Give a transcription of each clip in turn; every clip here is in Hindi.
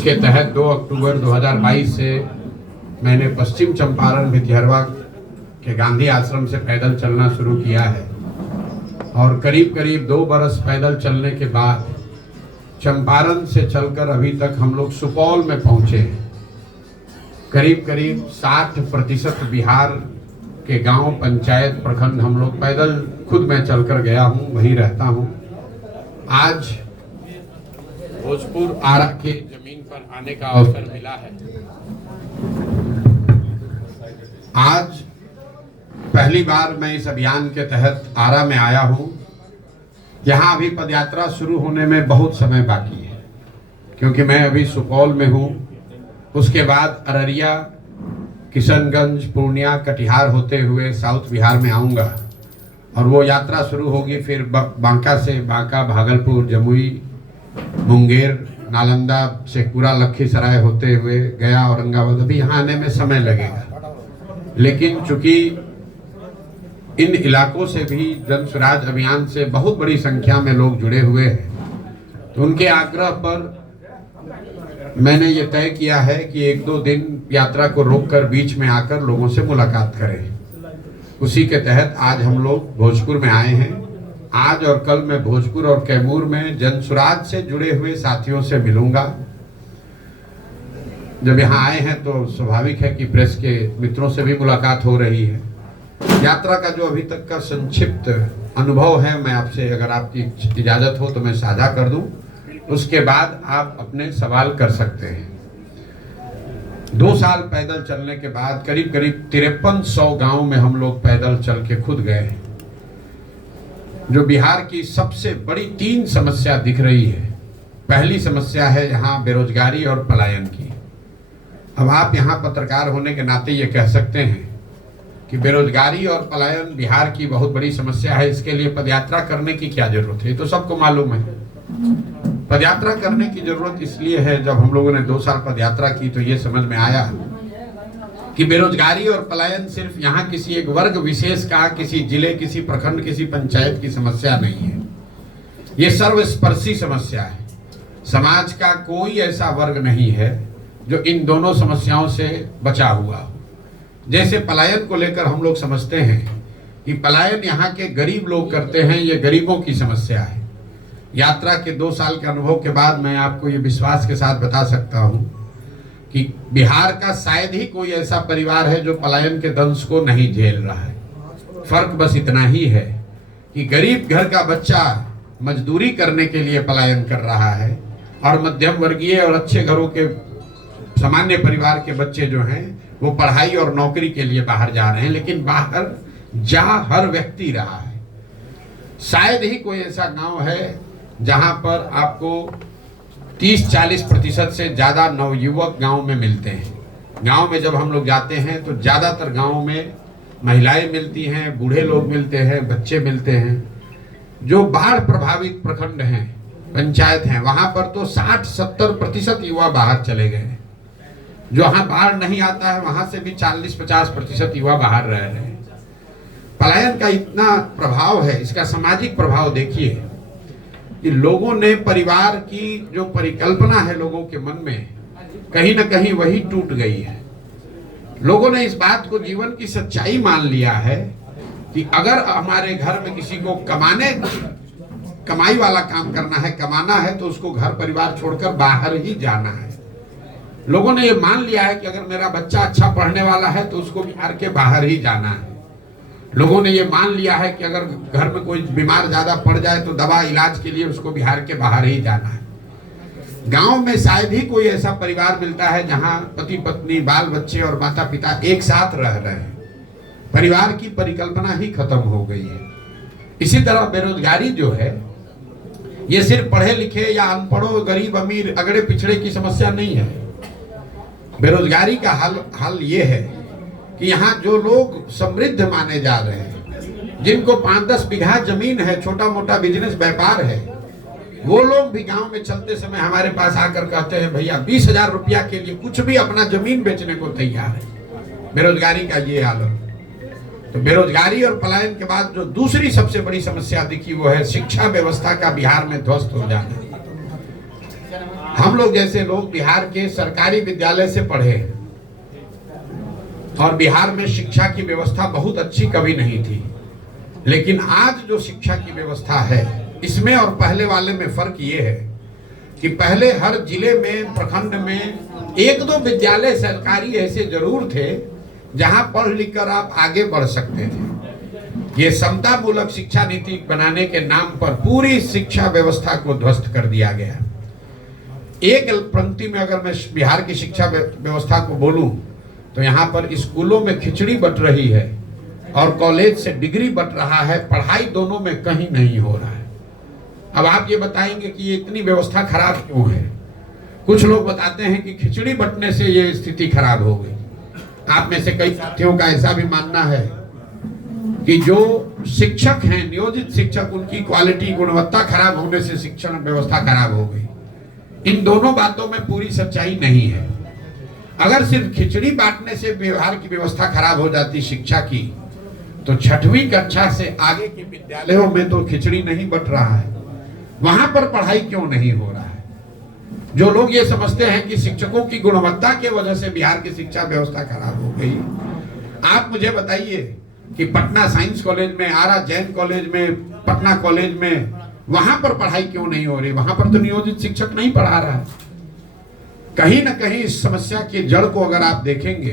के तहत 2 अक्टूबर 2022 से मैंने पश्चिम चंपारण भितिहरवा के गांधी आश्रम से पैदल चलना शुरू किया है और करीब करीब 2 बरस पैदल चलने के बाद चंपारण से चलकर अभी तक हम लोग सुपौल में पहुंचे हैं। करीब करीब 60% बिहार के गांव, पंचायत, प्रखंड हम लोग पैदल, खुद मैं चलकर गया हूं, वहीं रहता हूं। आज भोजपुर आरा के जमीन पर आने का अवसर मिला है। आज पहली बार मैं इस अभियान के तहत आरा में आया हूं। यहाँ अभी पदयात्रा शुरू होने में बहुत समय बाकी है, क्योंकि मैं अभी सुपौल में हूं। उसके बाद अररिया, किशनगंज, पूर्णिया, कटिहार होते हुए साउथ बिहार में आऊँगा और वो यात्रा शुरू होगी। फिर बांका से बांका, भागलपुर, जमुई, मुंगेर, नालंदा, शेखपुरा, लखीसराय होते हुए गया, औरंगाबाद। अभी यहाँ आने में समय लगेगा, लेकिन चूंकि इन इलाकों से भी जन स्वराज अभियान से बहुत बड़ी संख्या में लोग जुड़े हुए हैं, तो उनके आग्रह पर मैंने ये तय किया है कि 1-2 दिन यात्रा को रोककर बीच में आकर लोगों से मुलाकात करें। उसी के तहत आज हम लोग भोजपुर में आए हैं। आज और कल मैं भोजपुर और कैमूर में जन स्वराज से जुड़े हुए साथियों से मिलूंगा। जब यहाँ आए हैं तो स्वाभाविक है कि प्रेस के मित्रों से भी मुलाकात हो रही है। यात्रा का जो अभी तक का संक्षिप्त अनुभव है, मैं आपसे, अगर आपकी इजाजत हो तो मैं साझा कर दूं। उसके बाद आप अपने सवाल कर सकते हैं। 2 साल पैदल चलने के बाद करीब करीब 5300 गांव में हम लोग पैदल चल के खुद गए हैं। जो बिहार की सबसे बड़ी 3 समस्या दिख रही है। पहली समस्या है यहाँ बेरोजगारी और पलायन की। अब आप यहाँ पत्रकार होने के नाते ये कह सकते हैं कि बेरोजगारी और पलायन बिहार की बहुत बड़ी समस्या है, इसके लिए पदयात्रा करने की क्या जरूरत है? ये तो सबको मालूम है। पदयात्रा करने की जरूरत इसलिए है, जब हम लोगों ने 2 साल पदयात्रा की तो ये समझ में आया कि बेरोजगारी और पलायन सिर्फ यहाँ किसी एक वर्ग विशेष का, किसी जिले, किसी प्रखंड, किसी पंचायत की समस्या नहीं है। ये सर्वस्पर्शी समस्या है। समाज का कोई ऐसा वर्ग नहीं है जो इन दोनों समस्याओं से बचा हुआ हो। जैसे पलायन को लेकर हम लोग समझते हैं कि पलायन यहाँ के गरीब लोग करते हैं, ये गरीबों की समस्या है। यात्रा के 2 साल के अनुभव के बाद मैं आपको ये विश्वास के साथ बता सकता हूँ कि बिहार का शायद ही कोई ऐसा परिवार है जो पलायन के दंश को नहीं झेल रहा है। फर्क बस इतना ही है कि गरीब घर का बच्चा मजदूरी करने के लिए पलायन कर रहा है और मध्यम वर्गीय और अच्छे घरों के सामान्य परिवार के बच्चे जो हैं वो पढ़ाई और नौकरी के लिए बाहर जा रहे हैं। लेकिन बाहर जा हर व्यक्ति रहा है। शायद ही कोई ऐसा गांव है जहां पर आपको 30-40% से ज्यादा नवयुवक गांव में मिलते हैं। गांव में जब हम लोग जाते हैं तो ज्यादातर गांव में महिलाएं मिलती हैं, बूढ़े लोग मिलते हैं, बच्चे मिलते हैं। जो बाढ़ प्रभावित प्रखंड हैं, पंचायत हैं, वहां पर तो 60-70% युवा बाहर चले गए हैं। जहां बाढ़ नहीं आता है वहां से भी 40-50% युवा बाहर रह रहे हैं। पलायन का इतना प्रभाव है, इसका सामाजिक प्रभाव देखिए कि लोगों ने परिवार की जो परिकल्पना है लोगों के मन में, कहीं ना कहीं वही टूट गई है। लोगों ने इस बात को जीवन की सच्चाई मान लिया है कि अगर हमारे घर में किसी को कमाई वाला काम करना है, कमाना है, तो उसको घर परिवार छोड़कर बाहर ही जाना है। लोगों ने ये मान लिया है कि अगर मेरा बच्चा अच्छा पढ़ने वाला है तो उसको बिहार के बाहर ही जाना है। लोगों ने ये मान लिया है कि अगर घर में कोई बीमार ज्यादा पड़ जाए तो दवा इलाज के लिए उसको बिहार के बाहर ही जाना है। गांव में शायद ही कोई ऐसा परिवार मिलता है जहां पति पत्नी, बाल बच्चे और माता पिता एक साथ रह रहे हैं। परिवार की परिकल्पना ही खत्म हो गई है। इसी तरह बेरोजगारी जो है, ये सिर्फ पढ़े लिखे या अनपढ़ों, गरीब अमीर, अगड़े पिछड़े की समस्या नहीं है। बेरोजगारी का हल ये है कि यहाँ जो लोग समृद्ध माने जा रहे हैं, जिनको 5-10 बीघा जमीन है, छोटा मोटा बिजनेस व्यापार है, वो लोग भी गांव में चलते समय हमारे पास आकर कहते हैं भैया 20,000 रुपया के लिए कुछ भी अपना जमीन बेचने को तैयार है। बेरोजगारी का ये आलम। तो बेरोजगारी और पलायन के बाद जो दूसरी सबसे बड़ी समस्या दिखी वो है शिक्षा व्यवस्था का बिहार में ध्वस्त हो जाना। हम लोग जैसे लोग बिहार के सरकारी विद्यालय से पढ़े हैं और बिहार में शिक्षा की व्यवस्था बहुत अच्छी कभी नहीं थी, लेकिन आज जो शिक्षा की व्यवस्था है इसमें और पहले वाले में फर्क ये है कि पहले हर जिले में, प्रखंड में एक दो विद्यालय सरकारी ऐसे जरूर थे जहां पढ़ लिख कर आप आगे बढ़ सकते थे। ये समता मूलक शिक्षा नीति बनाने के नाम पर पूरी शिक्षा व्यवस्था को ध्वस्त कर दिया गया। एक पंक्ति में अगर मैं बिहार की शिक्षा व्यवस्था को बोलूं तो यहाँ पर स्कूलों में खिचड़ी बट रही है और कॉलेज से डिग्री बट रहा है, पढ़ाई दोनों में कहीं नहीं हो रहा है। अब आप ये बताएंगे कि ये इतनी व्यवस्था खराब क्यों है? कुछ लोग बताते हैं कि खिचड़ी बंटने से ये स्थिति खराब हो गई। आप में से कई साथियों का ऐसा भी मानना है कि जो शिक्षक हैं, नियोजित शिक्षक, उनकी क्वालिटी, गुणवत्ता खराब होने से शिक्षण व्यवस्था खराब हो गई। इन दोनों बातों में पूरी सच्चाई नहीं है। अगर सिर्फ खिचड़ी बांटने से बिहार की व्यवस्था खराब हो जाती शिक्षा की, तो 6वीं कक्षा से आगे के विद्यालयों में तो खिचड़ी नहीं बट रहा है, वहां पर पढ़ाई क्यों नहीं हो रहा है? जो लोग ये समझते हैं कि शिक्षकों की गुणवत्ता के वजह से बिहार की शिक्षा व्यवस्था खराब हो गई, आप मुझे बताइए कि पटना साइंस कॉलेज में, आरा जैन कॉलेज में, पटना कॉलेज में, वहां पर पढ़ाई क्यों नहीं हो रही? वहां पर तो नियोजित शिक्षक नहीं पढ़ा रहा है। कहीं ना कहीं इस समस्या की जड़ को अगर आप देखेंगे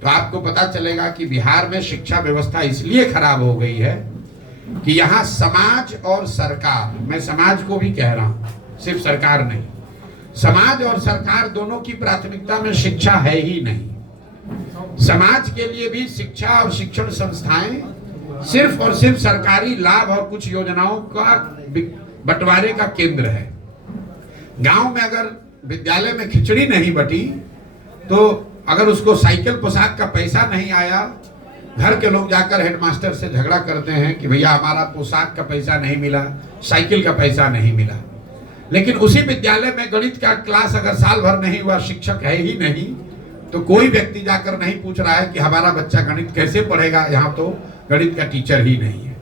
तो आपको पता चलेगा कि बिहार में शिक्षा व्यवस्था इसलिए खराब हो गई है कि यहाँ समाज और सरकार, मैं समाज को भी कह रहा हूं, सिर्फ सरकार नहीं, समाज और सरकार दोनों की प्राथमिकता में शिक्षा है ही नहीं। समाज के लिए भी शिक्षा और शिक्षण संस्थाएं सिर्फ और सिर्फ सरकारी लाभ और कुछ योजनाओं का बंटवारे का केंद्र है। गांव में अगर विद्यालय में खिचड़ी नहीं बटी तो अगर उसको साइकिल पोशाक का पैसा नहीं आया, घर के लोग जाकर हेडमास्टर से झगड़ा करते हैं कि भैया हमारा पोशाक का पैसा नहीं मिला, साइकिल का पैसा नहीं मिला। लेकिन उसी विद्यालय में गणित का क्लास अगर साल भर नहीं हुआ, शिक्षक है ही नहीं, तो कोई व्यक्ति जाकर नहीं पूछ रहा है कि हमारा बच्चा गणित कैसे पढ़ेगा, यहाँ तो गणित का टीचर ही नहीं है।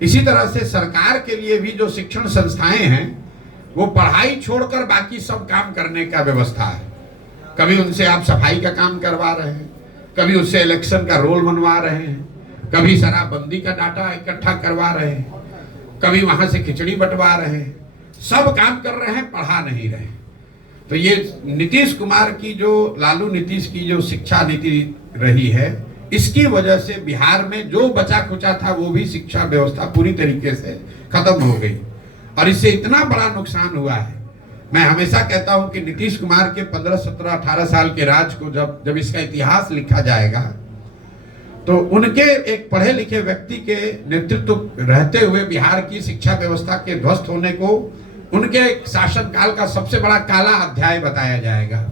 इसी तरह से सरकार के लिए भी जो शिक्षण संस्थाएं हैं वो पढ़ाई छोड़कर बाकी सब काम करने का व्यवस्था है। कभी उनसे आप सफाई का काम करवा रहे हैं, कभी उससे इलेक्शन का रोल बनवा रहे हैं, कभी शराबबंदी का डाटा इकट्ठा करवा रहे हैं, कभी वहां से खिचड़ी बंटवा रहे हैं, सब काम कर रहे हैं, पढ़ा नहीं रहे। तो ये नीतीश कुमार की जो, लालू नीतीश की जो शिक्षा नीति रही है, इसकी वजह से बिहार में जो बचा खुचा था वो भी शिक्षा व्यवस्था पूरी तरीके से खत्म हो गई और इससे इतना बड़ा नुकसान हुआ है। मैं हमेशा कहता हूं कि नीतीश कुमार के 15, 17, 18 साल के राज को जब इसका इतिहास लिखा जाएगा तो उनके एक पढ़े लिखे व्यक्ति के नेतृत्व रहते हुए बिहार की शिक्षा व्यवस्था के ध्वस्त होने को उनके शासनकाल का सबसे बड़ा काला अध्याय बताया जाएगा।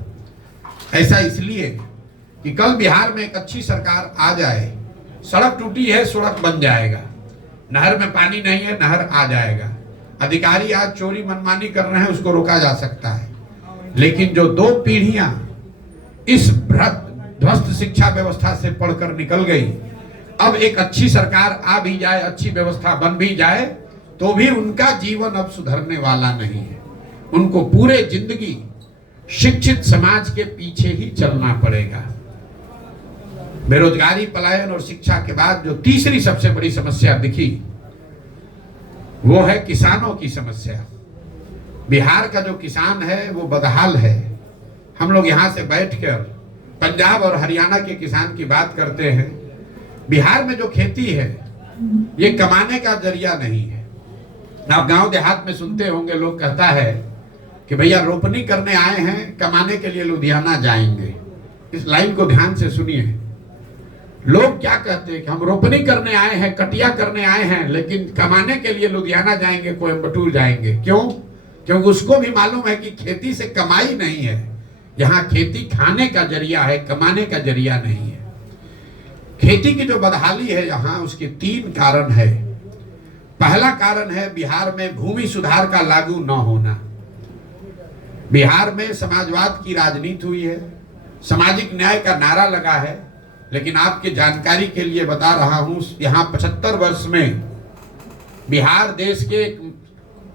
ऐसा इसलिए कि कल बिहार में एक अच्छी सरकार आ जाए, सड़क टूटी है, सड़क बन जाएगा, नहर में पानी नहीं है, नहर आ जाएगा, अधिकारी आज चोरी मनमानी कर रहे हैं, उसको रोका जा सकता है। लेकिन जो 2 पीढ़ियां इस ध्वस्त शिक्षा व्यवस्था से पढ़कर निकल गई, अब एक अच्छी सरकार आ भी जाए, अच्छी व्यवस्था बन भी जाए, तो भी उनका जीवन अब सुधरने वाला नहीं है। उनको पूरे जिंदगी शिक्षित समाज के पीछे ही चलना पड़ेगा। बेरोजगारी, पलायन और शिक्षा के बाद जो तीसरी सबसे बड़ी समस्या दिखी वो है किसानों की समस्या। बिहार का जो किसान है वो बदहाल है। हम लोग यहाँ से बैठकर पंजाब और हरियाणा के किसान की बात करते हैं। बिहार में जो खेती है ये कमाने का जरिया नहीं है। आप गांव देहात में सुनते होंगे, लोग कहता है कि भैया रोपनी करने आए हैं, कमाने के लिए लुधियाना जाएंगे। इस लाइन को ध्यान से सुनिए। लोग क्या कहते हैं कि हम रोपनी करने आए हैं, कटिया करने आए हैं, लेकिन कमाने के लिए लुधियाना जाएंगे, कोयम्बटूर जाएंगे। क्यों? क्योंकि उसको भी मालूम है कि खेती से कमाई नहीं है, यहाँ खेती खाने का जरिया है, कमाने का जरिया नहीं है। खेती की जो बदहाली है यहाँ, उसके 3 कारण है। पहला कारण है बिहार में भूमि सुधार का लागू न होना। बिहार में समाजवाद की राजनीति हुई है, सामाजिक न्याय का नारा लगा है, लेकिन आपके जानकारी के लिए बता रहा हूं, यहाँ 75 वर्ष में बिहार देश के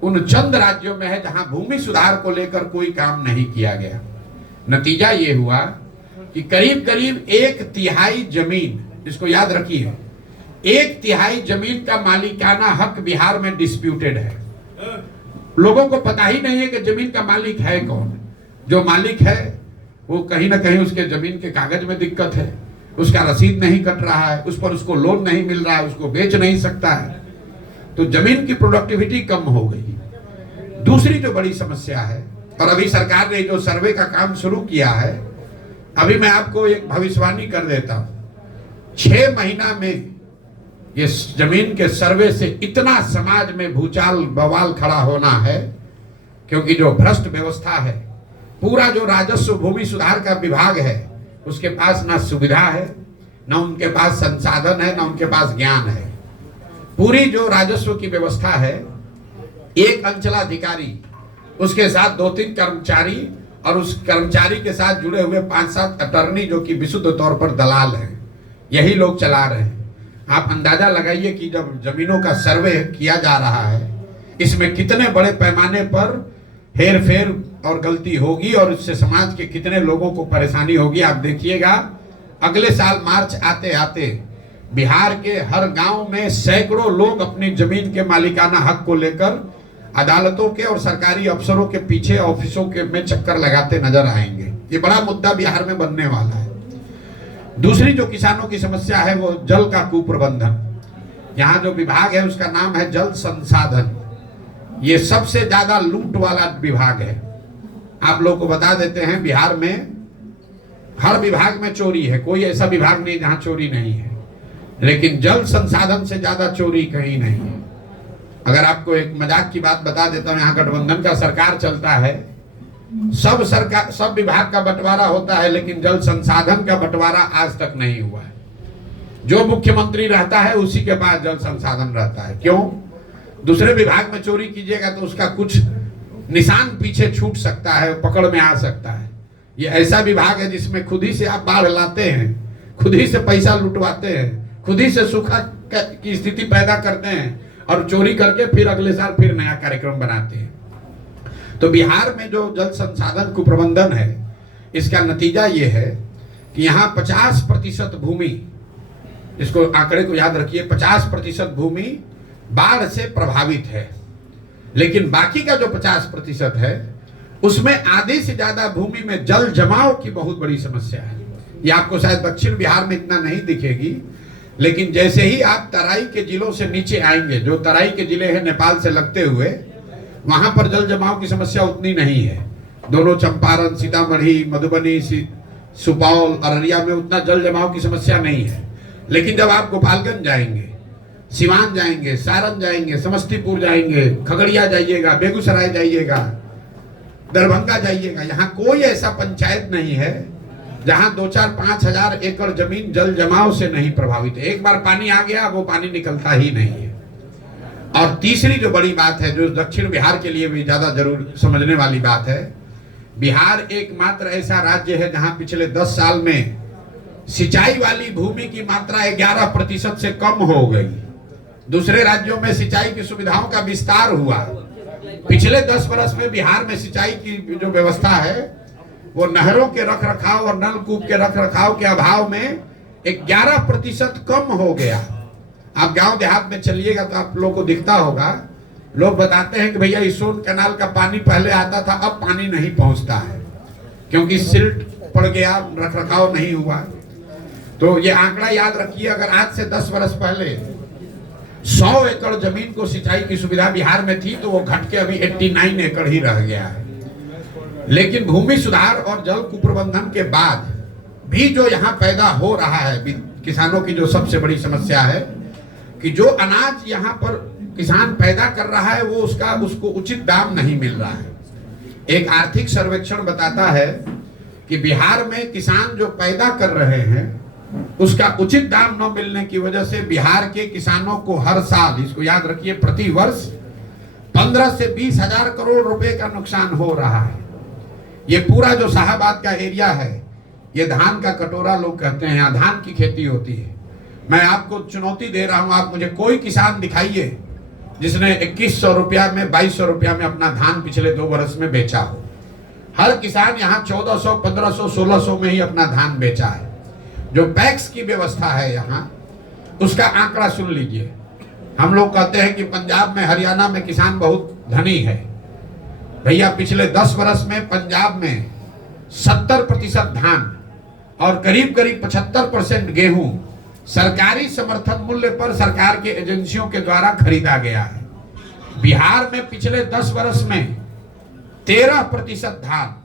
उन चंद राज्यों में है जहां भूमि सुधार को लेकर कोई काम नहीं किया गया। नतीजा ये हुआ कि करीब करीब 1/3 जमीन, इसको याद रखिए, 1/3 जमीन का मालिकाना हक बिहार में डिस्प्यूटेड है। लोगों को पता ही नहीं है कि जमीन का मालिक है कौन। जो मालिक है वो कहीं ना कहीं उसके जमीन के कागज में दिक्कत है, उसका रसीद नहीं कट रहा है, उस पर उसको लोन नहीं मिल रहा है, उसको बेच नहीं सकता है, तो जमीन की प्रोडक्टिविटी कम हो गई। दूसरी जो बड़ी समस्या है, और अभी सरकार ने जो सर्वे का काम शुरू किया है, अभी मैं आपको एक भविष्यवाणी कर देता हूं, 6 महीना में ये जमीन के सर्वे से इतना समाज में भूचाल बवाल खड़ा होना है, क्योंकि जो भ्रष्ट व्यवस्था है, पूरा जो राजस्व भूमि सुधार का विभाग है, उसके पास ना सुविधा है, ना उनके पास संसाधन है, ना उनके पास ज्ञान है। पूरी जो राजस्व की व्यवस्था है, एक अंचलाधिकारी, उसके साथ 2-3 कर्मचारी, और उस कर्मचारी के साथ जुड़े हुए 5-7 अटर्नी जो कि विशुद्ध तौर पर दलाल हैं, यही लोग चला रहे हैं। आप अंदाजा लगाइए कि जब जमीनों का सर्वे किया जा रहा है, इसमें कितने बड़े पैमाने पर हेर फेर और गलती होगी, और इससे समाज के कितने लोगों को परेशानी होगी। आप देखिएगा, अगले साल मार्च आते आते बिहार के हर गांव में सैकड़ों लोग अपनी जमीन के मालिकाना हक को लेकर अदालतों के और सरकारी अफसरों के पीछे, ऑफिसों के में चक्कर लगाते नजर आएंगे। ये बड़ा मुद्दा बिहार में बनने वाला है। दूसरी जो किसानों की समस्या है वो जल का कुप्रबंधन। यहाँ जो विभाग है उसका नाम है जल संसाधन। ये सबसे ज्यादा लूट वाला विभाग है। आप लोग को बता देते हैं, बिहार में हर विभाग में चोरी है, कोई ऐसा विभाग नहीं जहां चोरी नहीं है, लेकिन जल संसाधन से ज्यादा चोरी कहीं नहीं है। अगर आपको एक मजाक की बात बता देता हूं, यहाँ गठबंधन का सरकार चलता है, सब विभाग का बंटवारा होता है, लेकिन जल संसाधन का बंटवारा आज तक नहीं हुआ है। जो मुख्यमंत्री रहता है उसी के पास जल संसाधन रहता है। क्यों? दूसरे विभाग में चोरी कीजिएगा तो उसका कुछ निशान पीछे छूट सकता है, पकड़ में आ सकता है। ये ऐसा विभाग है जिसमें खुद ही से आप बाढ़ लाते हैं, खुद ही से पैसा लुटवाते हैं, खुद ही से सूखा की स्थिति पैदा करते हैं, और चोरी करके फिर अगले साल फिर नया कार्यक्रम बनाते हैं। तो बिहार में जो जल संसाधन कुप्रबंधन है, इसका नतीजा ये है कि यहाँ 50% भूमि, इसको आंकड़े को याद रखिए, 50% भूमि बाढ़ से प्रभावित है, लेकिन बाकी का जो 50% है उसमें आधे से ज्यादा भूमि में जल जमाव की बहुत बड़ी समस्या है। ये आपको शायद दक्षिण बिहार में इतना नहीं दिखेगी, लेकिन जैसे ही आप तराई के जिलों से नीचे आएंगे, जो तराई के जिले हैं नेपाल से लगते हुए, वहां पर जल जमाव की समस्या उतनी नहीं है। दोनों चंपारण, सीतामढ़ी, मधुबनी, सुपौल, अररिया में उतना जल जमाव की समस्या नहीं है। लेकिन जब आप गोपालगंज जाएंगे, सिवान जाएंगे, सारण जाएंगे, समस्तीपुर जाएंगे, खगड़िया जाइएगा, बेगूसराय जाइएगा, दरभंगा जाइएगा, यहाँ कोई ऐसा पंचायत नहीं है जहां 2-4-5 हजार एकड़ जमीन जल जमाव से नहीं प्रभावित है। एक बार पानी आ गया, वो पानी निकलता ही नहीं है। और तीसरी जो बड़ी बात है, जो दक्षिण बिहार के लिए भी ज्यादा जरूर समझने वाली बात है, बिहार एकमात्र ऐसा राज्य है जहां पिछले 10 साल में सिंचाई वाली भूमि की मात्रा 11% से कम हो गई। दूसरे राज्यों में सिंचाई की सुविधाओं का विस्तार हुआ। पिछले 10 वर्ष में बिहार में सिंचाई की जो व्यवस्था है, वो नहरों के रखरखाव और नलकूप के रखरखाव के अभाव में 11% कम हो गया। आप गांव देहात में चलिएगा तो आप लोगों को दिखता होगा, लोग बताते हैं कि भैया इसोन कैनाल का पानी पहले आता था, अब पानी नहीं पहुंचता है, क्योंकि सिल्ट पड़ गया, रखरखाव नहीं हुआ। तो ये आंकड़ा याद रखिए, अगर आज से 10 वर्ष पहले 100 एकड़ जमीन को सिंचाई की सुविधा बिहार में थी, तो वो घट के अभी 89 एकड़ ही रह गया है। लेकिन भूमि सुधार और जल कुप्रबंधन के बाद भी जो यहाँ पैदा हो रहा है, किसानों की जो सबसे बड़ी समस्या है कि जो अनाज यहाँ पर किसान पैदा कर रहा है, वो उसको उचित दाम नहीं मिल रहा है। एक आर्थिक सर्वेक्षण बताता है कि बिहार में किसान जो पैदा कर रहे हैं, उसका उचित दाम न मिलने की वजह से बिहार के किसानों को हर साल, इसको याद रखिए, प्रति वर्ष 15 से 20 हजार करोड़ रुपए का नुकसान हो रहा है। ये पूरा जो शाहबाद का एरिया है, ये धान का कटोरा लोग कहते हैं, यहाँ धान की खेती होती है। मैं आपको चुनौती दे रहा हूं, आप मुझे कोई किसान दिखाइए जिसने 2100 रुपया में 2200 रुपया में अपना धान पिछले 2 वर्ष में बेचा हो। हर किसान यहाँ 1400, 1500, 1600 में ही अपना धान बेचा है। जो पैक्स की व्यवस्था है यहाँ, उसका आंकड़ा सुन लीजिए। हम लोग कहते हैं कि पंजाब में, हरियाणा में किसान बहुत धनी है। भैया पिछले 10 वर्ष में पंजाब में 70% धान और करीब करीब 75% गेहूं सरकारी समर्थन मूल्य पर सरकार के एजेंसियों के द्वारा खरीदा गया है। बिहार में पिछले 10 वर्ष में 13% धान,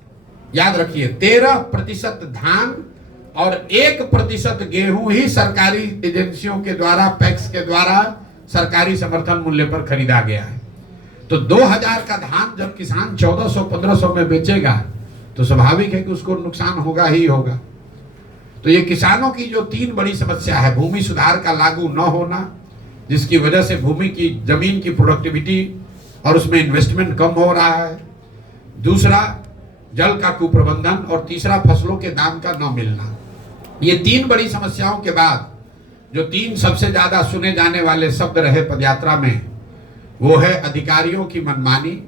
याद रखिए 13% धान और 1% गेहूं ही सरकारी एजेंसियों के द्वारा, पैक्स के द्वारा सरकारी समर्थन मूल्य पर खरीदा गया है। तो 2000 का धान जब किसान 1400, 1500 में बेचेगा तो स्वाभाविक है कि उसको नुकसान होगा ही होगा। तो ये किसानों की जो 3 बड़ी समस्या है, भूमि सुधार का लागू न होना, जिसकी वजह से भूमि की, जमीन की प्रोडक्टिविटी और उसमें इन्वेस्टमेंट कम हो रहा है। दूसरा जल का कुप्रबंधन और तीसरा फसलों के दाम का न मिलना। ये 3 बड़ी समस्याओं के बाद जो 3 सबसे ज्यादा सुने जाने वाले शब्द रहे पदयात्रा में, वो है अधिकारियों की मनमानी,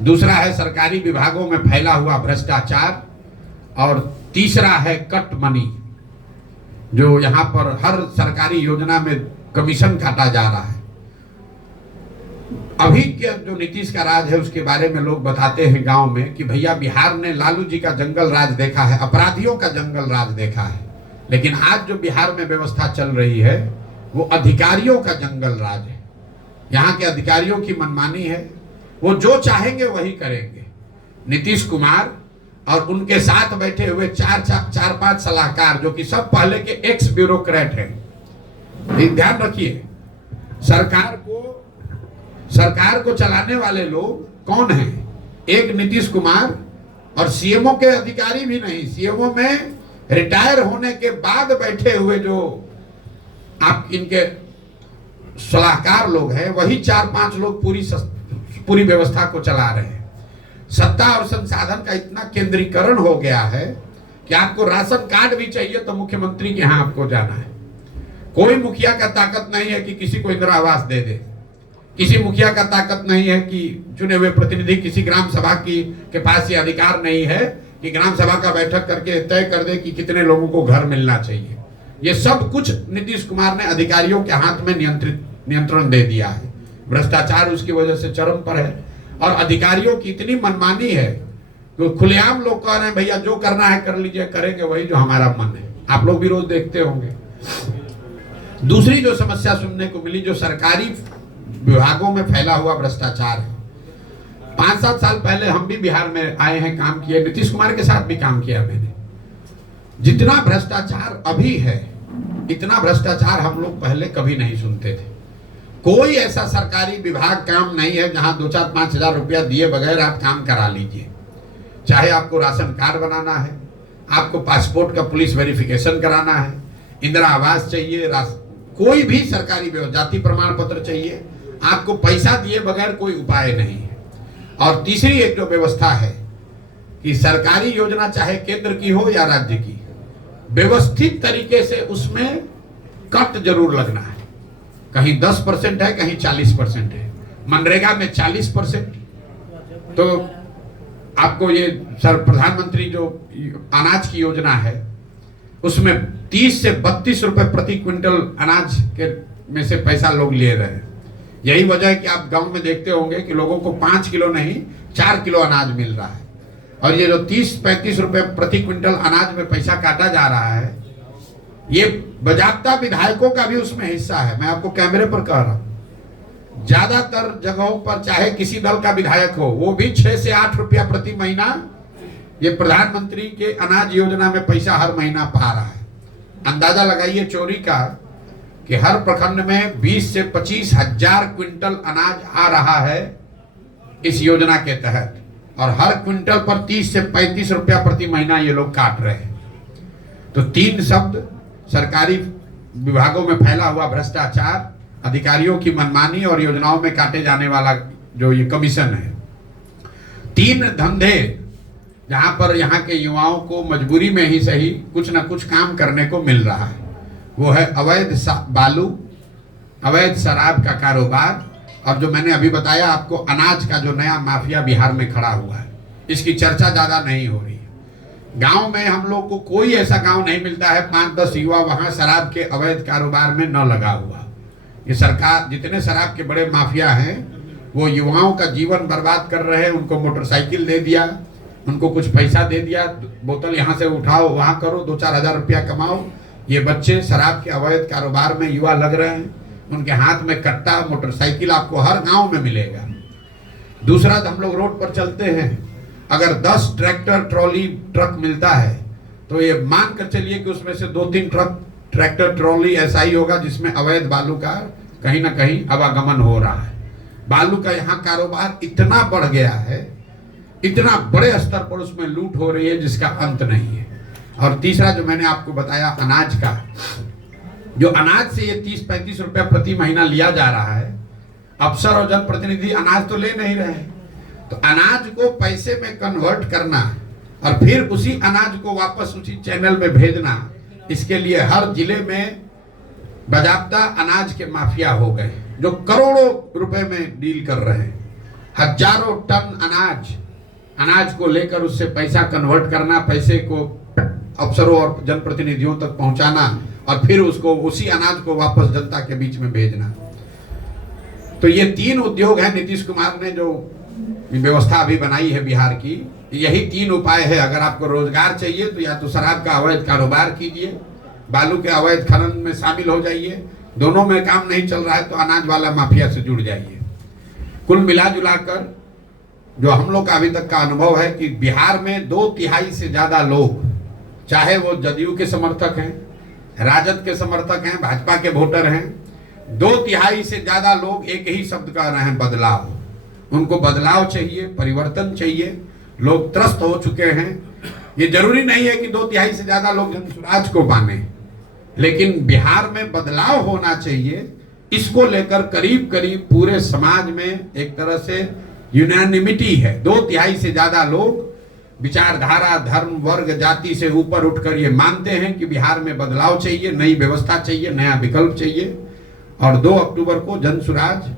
दूसरा है सरकारी विभागों में फैला हुआ भ्रष्टाचार और तीसरा है कट मनी, जो यहाँ पर हर सरकारी योजना में कमीशन काटा जा रहा है। अभी के जो नीतीश का राज है उसके बारे में लोग बताते हैं गांव में कि भैया बिहार ने लालू जी का जंगल राज देखा है, अपराधियों का जंगल राज देखा है, लेकिन आज जो बिहार में व्यवस्था चल रही है वो अधिकारियों का जंगल राज है। यहाँ के अधिकारियों की मनमानी है, वो जो चाहेंगे वही करेंगे। नीतीश कुमार और उनके साथ बैठे हुए 4-5 सलाहकार, जो कि सब पहले के एक्स ब्यूरोक्रेट हैं। ध्यान रखिए, सरकार को चलाने वाले लोग कौन हैं? एक नीतीश कुमार, और सीएमओ के अधिकारी भी नहीं, सीएमओ में रिटायर होने के बाद बैठे हुए जो आप इनके सलाहकार लोग हैं, वही 4-5 लोग पूरी व्यवस्था को चला रहे हैं। सत्ता और संसाधन का इतना केंद्रीकरण हो गया है कि आपको राशन कार्ड भी चाहिए तो मुख्यमंत्री के यहाँ आपको जाना है। कोई मुखिया का ताकत नहीं है कि किसी को इंदिरा आवास दे दे, किसी मुखिया का ताकत नहीं है कि चुने हुए प्रतिनिधि, किसी ग्राम सभा के पास ये अधिकार नहीं है कि ग्राम सभा का बैठक करके तय कर दे कि कितने लोगों को घर मिलना चाहिए। ये सब कुछ नीतीश कुमार ने अधिकारियों के हाथ में नियंत्रण दे दिया है। भ्रष्टाचार उसकी वजह से चरम पर है और अधिकारियों की इतनी मनमानी है कि खुलेआम लोग कह रहे हैं भैया जो करना है कर लीजिए, करेंगे वही जो हमारा मन है। आप लोग भी रोज देखते होंगे। दूसरी जो समस्या सुनने को मिली, जो सरकारी विभागों में फैला हुआ भ्रष्टाचार है। 5-7 साल पहले हम भी बिहार में आए हैं, काम किए, नीतीश कुमार के साथ भी काम किया मैंने। जितना भ्रष्टाचार अभी है, इतना भ्रष्टाचार हम लोग पहले कभी नहीं सुनते थे। कोई ऐसा सरकारी विभाग काम नहीं है जहां 2-4-5 हजार रुपया दिए बगैर आप काम करा लीजिए। चाहे आपको राशन कार्ड बनाना है, आपको पासपोर्ट का पुलिस वेरिफिकेशन कराना है, इंदिरा आवास चाहिए, कोई भी सरकारी व्यवस्था, जाति प्रमाण पत्र चाहिए, आपको पैसा दिए बगैर कोई उपाय नहीं है। और तीसरी एक जो व्यवस्था है कि सरकारी योजना चाहे केंद्र की हो या राज्य की, व्यवस्थित तरीके से उसमें कट जरूर लगना है। कहीं 10% है, कहीं 40% है। मनरेगा में 40%, तो आपको ये प्रधानमंत्री जो अनाज की योजना है उसमें 30 से 32 रुपए प्रति क्विंटल अनाज के में से पैसा लोग ले रहे हैं। यही वजह है कि आप गांव में देखते होंगे कि लोगों को 5 किलो नहीं 4 किलो अनाज मिल रहा है। और ये जो 30-35 रुपए प्रति क्विंटल अनाज में पैसा काटा जा रहा है, ये बजाबता विधायकों का भी उसमें हिस्सा है। मैं आपको कैमरे पर कह रहा हूं, ज्यादातर जगहों पर चाहे किसी दल का विधायक हो, वो भी 6 से 8 रुपया प्रति महीना ये प्रधानमंत्री के अनाज योजना में पैसा हर महीना पा रहा है। अंदाजा लगाइए चोरी का कि हर प्रखंड में 20 से 25 हजार क्विंटल अनाज आ रहा है इस योजना के तहत, और हर क्विंटल पर 30 से 35 रुपया प्रति महीना ये लोग काट रहे हैं। तो 3 शब्द, सरकारी विभागों में फैला हुआ भ्रष्टाचार, अधिकारियों की मनमानी और योजनाओं में काटे जाने वाला जो ये कमीशन है। 3 धंधे जहां पर यहाँ के युवाओं को मजबूरी में ही सही कुछ न कुछ काम करने को मिल रहा है। वो है अवैध बालू, अवैध शराब का कारोबार और जो मैंने अभी बताया आपको, अनाज का जो नया माफिया बिहार में खड़ा हुआ है, इसकी चर्चा ज्यादा नहीं हो रही है। गांव में हम लोग को कोई ऐसा गांव नहीं मिलता है 5-10 युवा वहां शराब के अवैध कारोबार में न लगा हुआ। ये सरकार, जितने शराब के बड़े माफिया हैं वो युवाओं का जीवन बर्बाद कर रहे हैं। उनको मोटरसाइकिल दे दिया, उनको कुछ पैसा दे दिया, बोतल यहाँ से उठाओ, वहां करो, 2-4 हजार रुपया कमाओ। ये बच्चे शराब के अवैध कारोबार में युवा लग रहे हैं। उनके हाथ में कट्टा, मोटरसाइकिल आपको हर गांव में मिलेगा। दूसरा, हम लोग रोड पर चलते हैं, अगर 10 ट्रैक्टर ट्रॉली ट्रक मिलता है तो ये मान कर चलिए कि उसमें से 2-3 ट्रक ट्रैक्टर ट्रॉली ऐसा ही होगा जिसमें अवैध बालू का कहीं ना कहीं आवागमन हो रहा है। बालू का यहाँ कारोबार इतना बढ़ गया है, इतना बड़े स्तर पर उसमें लूट हो रही है जिसका अंत नहीं है। और तीसरा जो मैंने आपको बताया अनाज का, जो अनाज से ये 30-35 रुपया प्रति महीना लिया जा रहा है, अफसर और जनप्रतिनिधि अनाज तो ले नहीं रहे। तो अनाज को पैसे में कन्वर्ट करना और फिर उसी अनाज को वापस उसी चैनल में भेजना, इसके लिए हर जिले में बाजाब्ता अनाज के माफिया हो गए जो करोड़ों रुपए में डील कर रहे हैं। हजारों टन अनाज को लेकर उससे पैसा कन्वर्ट करना, पैसे को अफसरों और जनप्रतिनिधियों तक पहुंचाना और फिर उसको उसी अनाज को वापस जनता के बीच में भेजना। तो ये 3 उद्योग हैं नीतीश कुमार ने जो व्यवस्था अभी बनाई है बिहार की। यही 3 उपाय है। अगर आपको रोजगार चाहिए तो या तो शराब का अवैध कारोबार कीजिए, बालू के अवैध खनन में शामिल हो जाइए, दोनों में काम नहीं चल रहा है तो अनाज वाला माफिया से जुड़ जाइए। कुल मिला जुलाकर जो हम लोग का अभी तक का अनुभव है कि बिहार में 2/3 से ज्यादा लोग, चाहे वो जदयू के समर्थक हैं, राजद के समर्थक हैं, भाजपा के वोटर हैं, 2/3 से ज्यादा लोग एक ही शब्द कह रहे हैं, बदलाव। उनको बदलाव चाहिए, परिवर्तन चाहिए। लोग त्रस्त हो चुके हैं। ये जरूरी नहीं है कि 2/3 से ज्यादा लोग जनसुराज को माने, लेकिन बिहार में बदलाव होना चाहिए। इसको लेकर करीब करीब पूरे समाज में एक तरह से यूनानिमिटी है। 2/3 से ज्यादा लोग विचारधारा, धर्म, वर्ग, जाति से ऊपर उठकर ये मानते हैं कि बिहार में बदलाव चाहिए, नई व्यवस्था चाहिए, नया विकल्प चाहिए। और 2 अक्टूबर को जनसुराज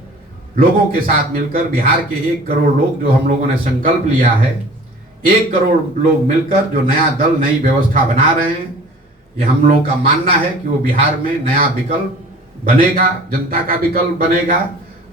लोगों के साथ मिलकर, बिहार के 1 करोड़ लोग जो हम लोगों ने संकल्प लिया है, 1 करोड़ लोग मिलकर जो नया दल, नई व्यवस्था बना रहे हैं, ये हम लोगों का मानना है कि वो बिहार में नया विकल्प बनेगा, जनता का विकल्प बनेगा।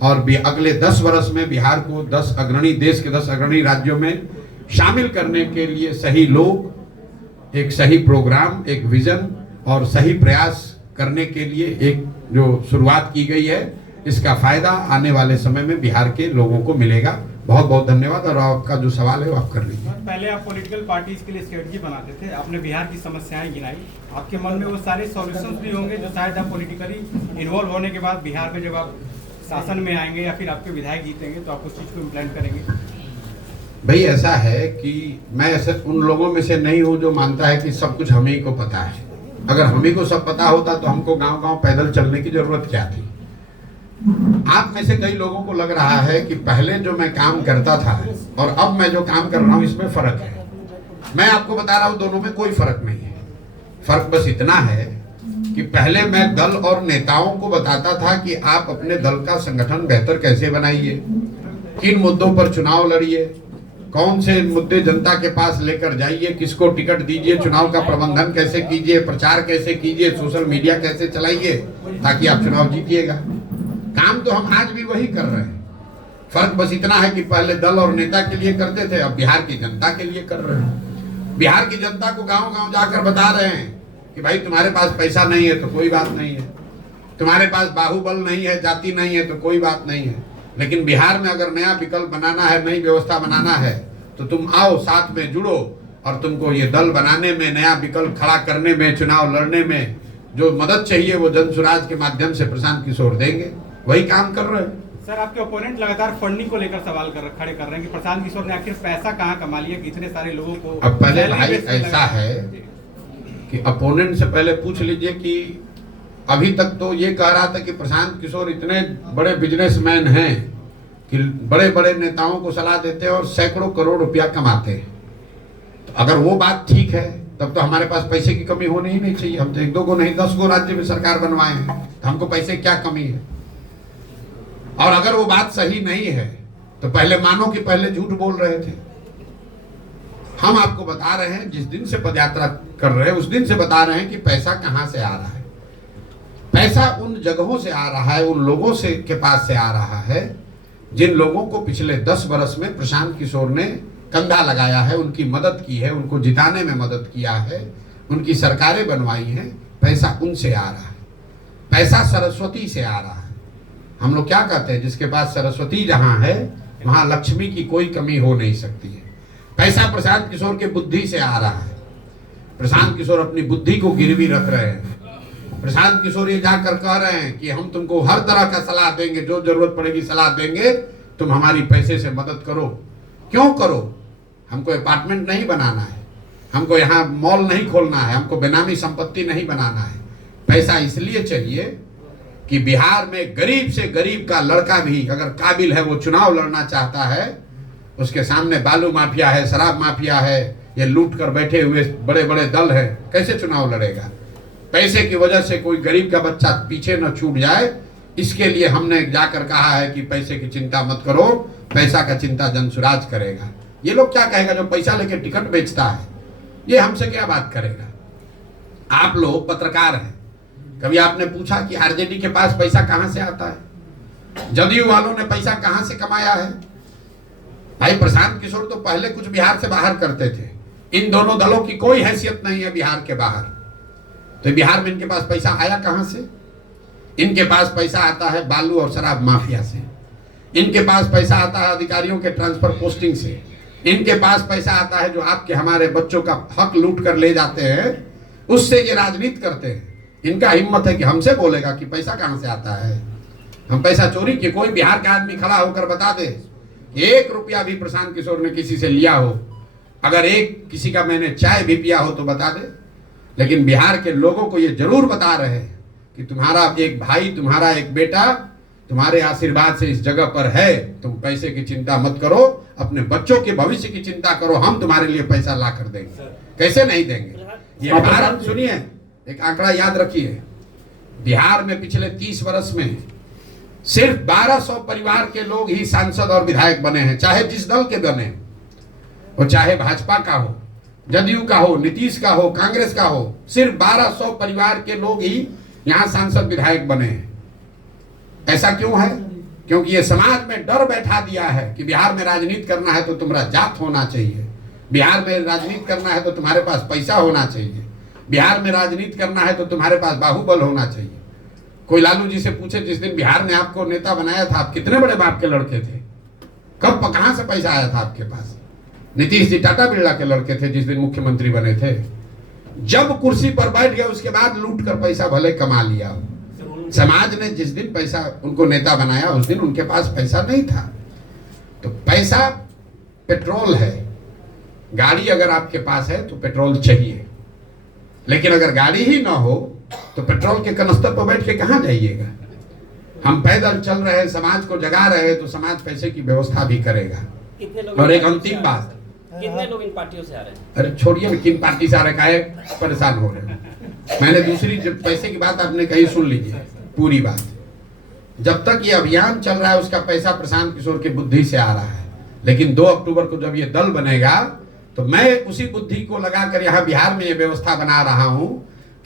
और अगले 10 वर्ष में बिहार को देश के 10 अग्रणी राज्यों में शामिल करने के लिए सही लोग, एक सही प्रोग्राम, एक विजन और सही प्रयास करने के लिए एक जो शुरुआत की गई है, इसका फायदा आने वाले समय में बिहार के लोगों को मिलेगा। बहुत बहुत धन्यवाद। और आपका जो सवाल है वो आप कर लीजिए। पहले आप पॉलिटिकल पार्टीज के लिए स्ट्रेटजी बनाते थे, आपने बिहार की समस्याएं गिनाई, आपके मन में वो सारे सॉल्यूशंस भी होंगे जो शायद आप पॉलिटिकली इन्वॉल्व होने के बाद बिहार में जब आप शासन में आएंगे या फिर आपके विधायक जीतेंगे तो आप उस चीज़ को इम्प्लीमेंट करेंगे। भाई ऐसा है कि मैं ऐसे उन लोगों में से नहीं हूँ जो मानता है कि सब कुछ हम ही को पता है। अगर हम ही को सब पता होता तो हमको गांव-गांव पैदल चलने की जरूरत क्या थी। आप में से कई लोगों को लग रहा है कि पहले जो मैं काम करता था और अब मैं जो काम कर रहा हूँ इसमें फर्क है। मैं आपको बता रहा हूँ दोनों में कोई फर्क नहीं है। फर्क बस इतना है कि पहले मैं दल और नेताओं को बताता था कि आप अपने दल का संगठन बेहतर कैसे बनाइए, किन मुद्दों पर चुनाव लड़िए, कौन से मुद्दे जनता के पास लेकर जाइए, किसको टिकट दीजिए, चुनाव का प्रबंधन कैसे कीजिए, प्रचार कैसे कीजिए, सोशल मीडिया कैसे चलाइए ताकि आप चुनाव जीतिएगा। काम तो हम आज भी वही कर रहे हैं। फर्क बस इतना है कि पहले दल और नेता के लिए करते थे, अब बिहार की जनता के लिए कर रहे हैं। बिहार की जनता को गांव-गांव जाकर बता रहे हैं कि भाई तुम्हारे पास पैसा नहीं है तो कोई बात नहीं है, तुम्हारे पास बाहुबल नहीं है, जाति नहीं है तो कोई बात नहीं है, लेकिन बिहार में अगर नया विकल्प बनाना है, नई व्यवस्था बनाना है तो तुम आओ, साथ में जुड़ो और तुमको ये दल बनाने में, नया विकल्प खड़ा करने में, चुनाव लड़ने में जो मदद चाहिए वो जनसुराज के माध्यम से प्रशांत किशोर देंगे। वही काम कर रहे हैं। सर, आपके ओपोनेंट लगातार फंडिंग को लेकर सवाल खड़े कर रहे हैं कि प्रशांत किशोर ने आखिर पैसा कहाँ कमा लिया कि इतने सारे लोगों को। अब पहले भाई ऐसा है कि अपोनेंट से पहले पूछ लीजिए कि अभी तक तो ये कह रहा था कि प्रशांत किशोर इतने बड़े बिजनेसमैन हैं कि बड़े बड़े नेताओं को सलाह देते हैं और सैकड़ों करोड़ रुपया कमाते हैं। तो अगर वो बात ठीक है तब तो हमारे पास पैसे की कमी होनी ही नहीं चाहिए। हम तो 1-2 को नहीं 10 को राज्य में सरकार बनवाए हैं, तो हमको पैसे क्या कमी है। और अगर वो बात सही नहीं है तो पहले मानो कि पहले झूठ बोल रहे थे। हम आपको बता रहे हैं, जिस दिन से पदयात्रा कर रहे हैं उस दिन से बता रहे हैं कि पैसा कहां से आ रहा है। पैसा उन जगहों से आ रहा है, उन लोगों से के पास से आ रहा है जिन लोगों को पिछले 10 वर्ष में प्रशांत किशोर ने कंधा लगाया है, उनकी मदद की है, उनको जिताने में मदद किया है, उनकी सरकारें बनवाई हैं। पैसा उनसे आ रहा है। पैसा सरस्वती से आ रहा है। हम लोग क्या कहते हैं, जिसके पास सरस्वती जहां है वहां लक्ष्मी की कोई कमी हो नहीं सकती है। पैसा प्रशांत किशोर के बुद्धि से आ रहा है। प्रशांत किशोर अपनी बुद्धि को गिरवी रख रहे हैं। प्रशांत किशोर ये जाकर कह रहे हैं कि हम तुमको हर तरह का सलाह देंगे, जो जरूरत पड़ेगी सलाह देंगे, तुम हमारी पैसे से मदद करो। क्यों करो? हमको अपार्टमेंट नहीं बनाना है, हमको यहाँ मॉल नहीं खोलना है, हमको बेनामी संपत्ति नहीं बनाना है। पैसा इसलिए चाहिए कि बिहार में गरीब से गरीब का लड़का भी अगर काबिल है, वो चुनाव लड़ना चाहता है, उसके सामने बालू माफिया है, शराब माफिया है, ये लूट कर बैठे हुए बड़े बड़े दल है, कैसे चुनाव लड़ेगा? पैसे की वजह से कोई गरीब का बच्चा पीछे न छूट जाए, इसके लिए हमने जाकर कहा है कि पैसे की चिंता मत करो, पैसा का चिंता जनसुराज करेगा। ये लोग क्या कहेगा जो पैसा लेके टिकट बेचता है, ये हमसे क्या बात करेगा? आप लोग पत्रकार हैं, कभी आपने पूछा कि आरजेडी के पास पैसा कहां से आता है? जदयू वालों ने पैसा कहां से कमाया है? भाई प्रशांत किशोर तो पहले कुछ बिहार से बाहर करते थे। इन दोनों दलों की कोई हैसियत नहीं है बिहार के बाहर। तो बिहार में इनके पास पैसा आया कहां से? इनके पास पैसा आता है बालू और शराब माफिया से। इनके पास पैसा आता है अधिकारियों के ट्रांसफर पोस्टिंग से। इनके पास पैसा आता है जो आपके हमारे बच्चों का हक लूट कर ले जाते हैं, उससे ये राजनीति करते हैं। इनका हिम्मत है कि हमसे बोलेगा कि पैसा कहां से आता है। हम पैसा चोरी किए? कोई बिहार का आदमी खड़ा होकर बता दे 1 रुपया भी प्रशांत किशोर ने किसी से लिया हो, अगर एक किसी का मैंने चाय भी पिया हो तो बता दे। लेकिन बिहार के लोगों को ये जरूर बता रहे हैं कि तुम्हारा एक भाई, तुम्हारा एक बेटा तुम्हारे आशीर्वाद से इस जगह पर है, तुम पैसे की चिंता मत करो, अपने बच्चों के भविष्य की चिंता करो, हम तुम्हारे लिए पैसा ला कर देंगे। कैसे नहीं देंगे? ये भारत, सुनिए एक आंकड़ा याद रखिए, बिहार में पिछले 30 वर्ष में सिर्फ 1200 परिवार के लोग ही सांसद और विधायक बने हैं, चाहे जिस दल के बने, वो चाहे भाजपा का हो, जदयू का हो, नीतीश का हो, कांग्रेस का हो, सिर्फ 1200 परिवार के लोग ही यहाँ सांसद विधायक बने हैं। ऐसा क्यों है? क्योंकि ये समाज में डर बैठा दिया है कि बिहार में राजनीति करना है तो तुम्हारा जात होना चाहिए, बिहार में राजनीति करना है तो तुम्हारे पास पैसा होना चाहिए, बिहार में राजनीति करना है तो तुम्हारे पास बाहुबल होना चाहिए। कोई लालू जी से पूछे, जिस दिन बिहार ने आपको नेता बनाया था, आप कितने बड़े बाप के लड़के थे? कब कहां से पैसा आया था आपके पास? नीतीश जी टाटा बिरला के लड़के थे जिस दिन मुख्यमंत्री बने थे। जब कुर्सी पर बैठ गए उसके बाद लूट कर पैसा भले कमा लिया। समाज ने जिस दिन पैसा उनको नेता बनाया उस दिन उनके पास पैसा नहीं था। तो पैसा पेट्रोल है। गाड़ी अगर आपके पास है तो पेट्रोल चाहिए, लेकिन अगर गाड़ी ही ना हो तो पेट्रोल के कनस्तर पर बैठ के कहां जाइएगा? हम पैदल चल रहे हैं, समाज को जगा रहे हैं, तो समाज पैसे की व्यवस्था भी करेगा। और एक अंतिम बात, कितने लोग इन पार्टियों से आ रहे हैं? अरे छोड़िए किन पार्टी से आ रहे हैं, परेशान हो रहे हैं। मैंने दूसरी पैसे की बात आपने कही, सुन लीजिए पूरी बात। जब तक ये अभियान चल रहा है उसका पैसा प्रशांत किशोर की बुद्धि से आ रहा है, लेकिन 2 अक्टूबर को जब ये दल बनेगा तो मैं उसी बुद्धि को लगाकर यहाँ बिहार में ये व्यवस्था बना रहा हूं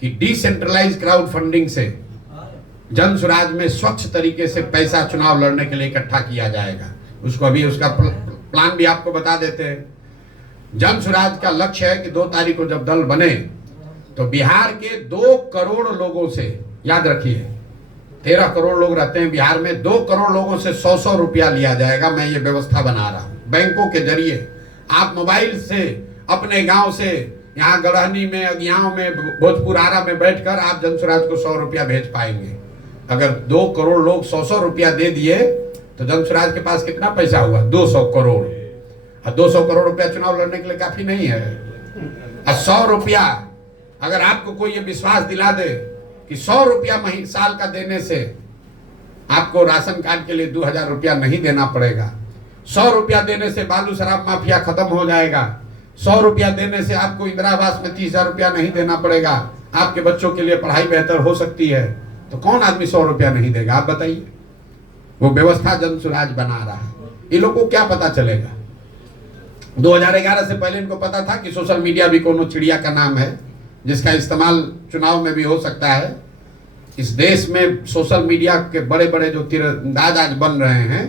कि डिसेंट्रलाइज क्राउड फंडिंग से जन स्वराज में स्वच्छ तरीके से पैसा चुनाव लड़ने के लिए इकट्ठा किया जाएगा। उसको अभी उसका प्लान भी आपको बता देते हैं। जन स्वराज का लक्ष्य है कि 2 तारीख को जब दल बने तो बिहार के 2 करोड़ लोगों से, याद रखिए 13 करोड़ लोग रहते हैं बिहार में, 2 करोड़ लोगों से 100-100 रुपया लिया जाएगा। मैं ये व्यवस्था बना रहा हूं बैंकों के जरिए। आप मोबाइल से अपने गांव से यहाँ गढ़हनी में, अगियाओं में, भोजपुर आरा में बैठकर आप जन स्वराज को 100 रुपया भेज पाएंगे। अगर 2 करोड़ लोग 100-100 रुपया दे दिए तो जन स्वराज के पास कितना पैसा हुआ? 200 करोड़। और 200 करोड़ रुपया चुनाव लड़ने के लिए काफी नहीं है। और 100 रुपया अगर आपको कोई ये विश्वास दिला दे कि 100 रुपया साल का देने से आपको राशन कार्ड के लिए 2000 रुपया नहीं देना पड़ेगा, 100 रुपया देने से बालू शराब माफिया खत्म हो जाएगा, 100 रुपया देने से आपको इंदिरा आवास में 30,000 रुपया नहीं देना पड़ेगा, आपके बच्चों के लिए पढ़ाई बेहतर हो सकती है, तो कौन आदमी 100 रुपया नहीं देगा? आप बताइए। वो व्यवस्था जनसुराज बना रहा है। इन लोग को क्या पता चलेगा? 2011 से पहले इनको पता था कि सोशल मीडिया भी कोनो चिड़िया का नाम है जिसका इस्तेमाल चुनाव में भी हो सकता है। इस देश में सोशल मीडिया के बड़े बड़े जो तीरंदाज आज बन रहे हैं,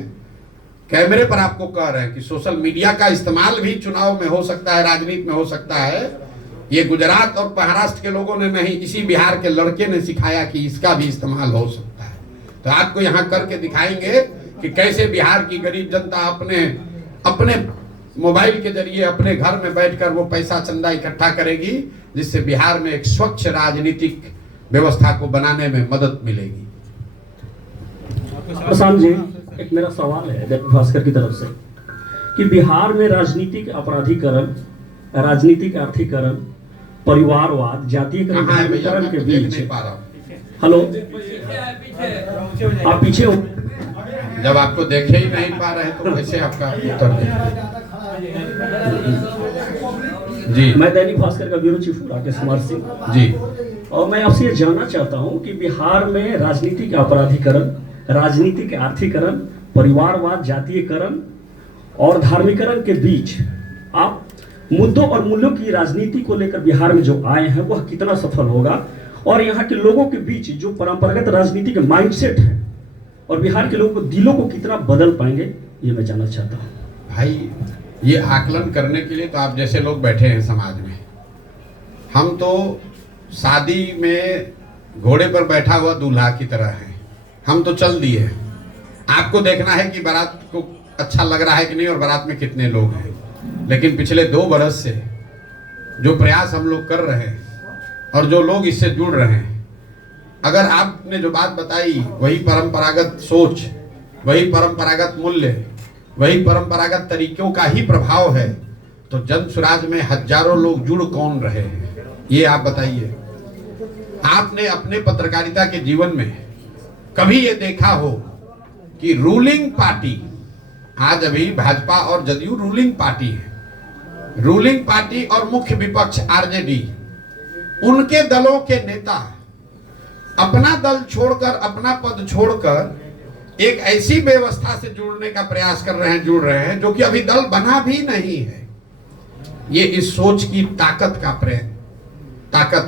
कैमरे पर आपको कह रहे हैं कि सोशल मीडिया का इस्तेमाल भी चुनाव में हो सकता है, राजनीति में हो सकता है। ये गुजरात और महाराष्ट्र के लोगों ने नहीं, इसी बिहार के लड़के ने सिखाया कि इसका भी इस्तेमाल हो सकता है। तो आपको यहाँ करके दिखाएंगे कि कैसे बिहार की गरीब जनता अपने मोबाइल के जरिए अपने घर में बैठकर वो पैसा चंदा इकट्ठा करेगी, जिससे बिहार में एक स्वच्छ राजनीतिक व्यवस्था को बनाने में मदद मिलेगी। प्रशांत जी, एक मेरा सवाल है दैनिक भास्कर की तरफ से कि बिहार में राजनीतिक अपराधीकरण, राजनीतिक आर्थिकरण, परिवारवाद, जातीयकरण, धर्मीकरण के बीच, हेलो आप पीछे हो, जब आपको देखे ही नहीं पा रहे तो कैसे आपका उत्तर दें? जी, मैं दैनिक भास्कर का ब्यूरो चीफ हूँ राकेश कुमार सिंह जी, और मैं आपसे ये जानना चाहता हूँ कि बिहार में राजनीतिक अपराधीकरण, राजनीतिक आर्थिकरण, परिवारवाद, जातीयकरण और धार्मिकरण के बीच आप मुद्दों और मूल्यों की राजनीति को लेकर बिहार में जो आए हैं वह कितना सफल होगा, और यहाँ के लोगों के बीच जो परंपरागत राजनीति के माइंडसेट है और बिहार के लोगों को दिलों को कितना बदल पाएंगे, ये मैं जानना चाहता हूँ। भाई ये आकलन करने के लिए तो आप जैसे लोग बैठे हैं समाज में। हम तो शादी में घोड़े पर बैठा हुआ दूल्हा की तरह है, हम तो चल दिए। आपको देखना है कि बारात को अच्छा लग रहा है कि नहीं और बारात में कितने लोग हैं। लेकिन पिछले 2 बरस से जो प्रयास हम लोग कर रहे हैं और जो लोग इससे जुड़ रहे हैं, अगर आपने जो बात बताई वही परंपरागत सोच, वही परंपरागत मूल्य, वही परंपरागत तरीकों का ही प्रभाव है, तो जनसुराज में हजारों लोग जुड़ कौन रहे हैं, ये आप बताइए। आपने अपने पत्रकारिता के जीवन में कभी ये देखा हो कि रूलिंग पार्टी, आज अभी भाजपा और जदयू रूलिंग पार्टी है, रूलिंग पार्टी और मुख्य विपक्ष आरजेडी, उनके दलों के नेता अपना दल छोड़कर, अपना पद छोड़कर एक ऐसी व्यवस्था से जुड़ने का प्रयास कर रहे हैं, जुड़ रहे हैं जो कि अभी दल बना भी नहीं है। ये इस सोच की ताकत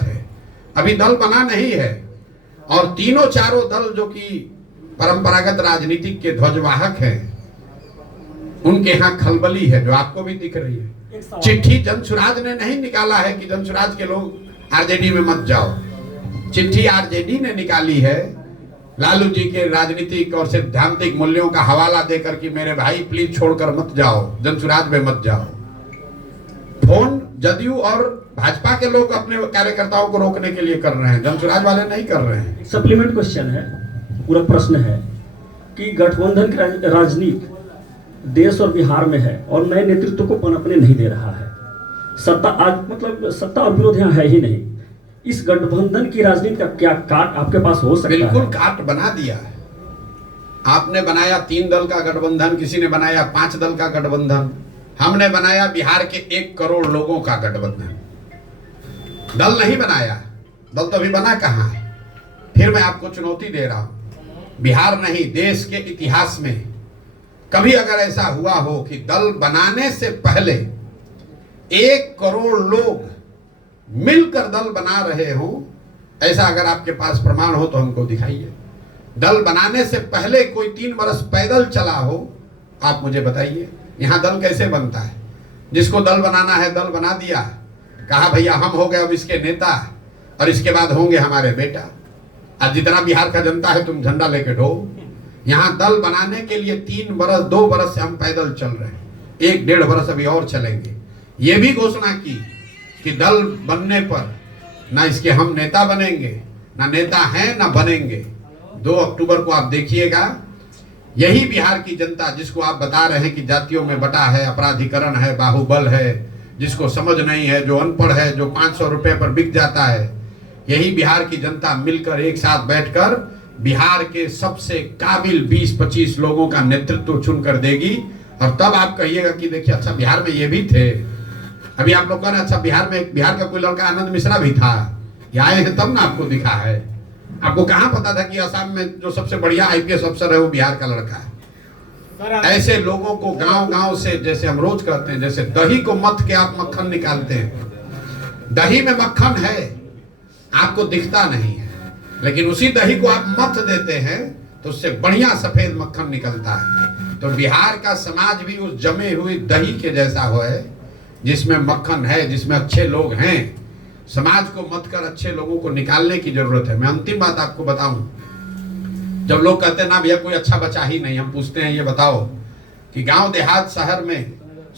है। अभी दल बना नहीं है और तीनों चारों दल जो कि परंपरागत राजनीतिक के ध्वजवाहक हैं, उनके यहाँ खलबली है जो आपको भी दिख रही है। चिट्ठी जनसुराज ने नहीं निकाला है कि जनसुराज के लोग आरजेडी में मत जाओ, चिट्ठी आरजेडी ने निकाली है लालू जी के राजनीतिक और सिद्धांतिक मूल्यों का हवाला देकर कि मेरे भाई प्लीज छोड़कर मत जाओ, जनसुराज में मत जाओ। फोन जदयू और भाजपा के लोग अपने कार्यकर्ताओं को रोकने के लिए कर रहे हैं, जनसुराज वाले नहीं कर रहे हैं। सप्लीमेंट क्वेश्चन है, पूरा प्रश्न है कि गठबंधन की राजनीति देश और बिहार में है और नए नेतृत्व को पनपने नहीं दे रहा है। सत्ता आज मतलब सत्ता और विरोध यहाँ है ही नहीं। इस गठबंधन की राजनीति का क्या काट आपके पास हो सकता है? बिल्कुल काट बना दिया है। आपने बनाया 3 दल का गठबंधन, किसी ने बनाया 5 दल का गठबंधन, हमने बनाया बिहार के 1 करोड़ लोगों का गठबंधन। दल नहीं बनाया, दल तो अभी बना कहाँ है। फिर मैं आपको चुनौती दे रहा हूं, बिहार नहीं देश के इतिहास में कभी अगर ऐसा हुआ हो कि दल बनाने से पहले 1 करोड़ लोग मिलकर दल बना रहे हो, ऐसा अगर आपके पास प्रमाण हो तो हमको दिखाइए। दल बनाने से पहले कोई 3 वर्ष पैदल चला हो, आप मुझे बताइए। यहाँ दल कैसे बनता है? जिसको दल बनाना है दल बना दिया, कहा भैया हम हो गए अब इसके नेता और इसके बाद होंगे हमारे बेटा। आज जितना बिहार का जनता है तुम झंडा लेके ढो। यहाँ दल बनाने के लिए 3 बरस 2 बरस से हम पैदल चल रहे हैं, 1-1.5 बरस अभी और चलेंगे। ये भी घोषणा की कि दल बनने पर ना इसके हम नेता बनेंगे, ना नेता हैं ना बनेंगे। 2 अक्टूबर को आप देखिएगा, यही बिहार की जनता जिसको आप बता रहे हैं कि जातियों में बटा है, अपराधीकरण है, बाहुबल है, जिसको समझ नहीं है, जो अनपढ़ है, जो 500 रुपए पर बिक जाता है, यही बिहार की जनता मिलकर एक साथ बैठकर बिहार के सबसे काबिल 20-25 लोगों का नेतृत्व चुनकर देगी। और तब आप कहिएगा कि देखिए अच्छा बिहार में ये भी थे। अभी आप लोग कह रहे हैं अच्छा बिहार का कोई लड़का आनंद मिश्रा भी था, ये आए हैं तब ना आपको दिखा है। आपको कहां पता था कि असम में जो सबसे बढ़िया आईपीएस अफसर है वो बिहार का लड़का है? ऐसे लोगों को गांव गांव से, जैसे हम रोज कहते हैं, जैसे दही को मथ के आप मक्खन निकालते हैं, दही में मक्खन है, आपको दिखता नहीं है, लेकिन उसी दही को आप मथ देते हैं तो उससे बढ़िया सफेद मक्खन निकलता है। तो बिहार का समाज भी उस जमे हुई दही के जैसा हो है, जिसमें मक्खन है, जिसमें अच्छे लोग हैं। समाज को मत कर अच्छे लोगों को निकालने की जरूरत है। मैं अंतिम बात आपको बताऊं, जब लोग कहते हैं ना भैया कोई अच्छा बचा ही नहीं, हम पूछते हैं ये बताओ कि गांव देहात शहर में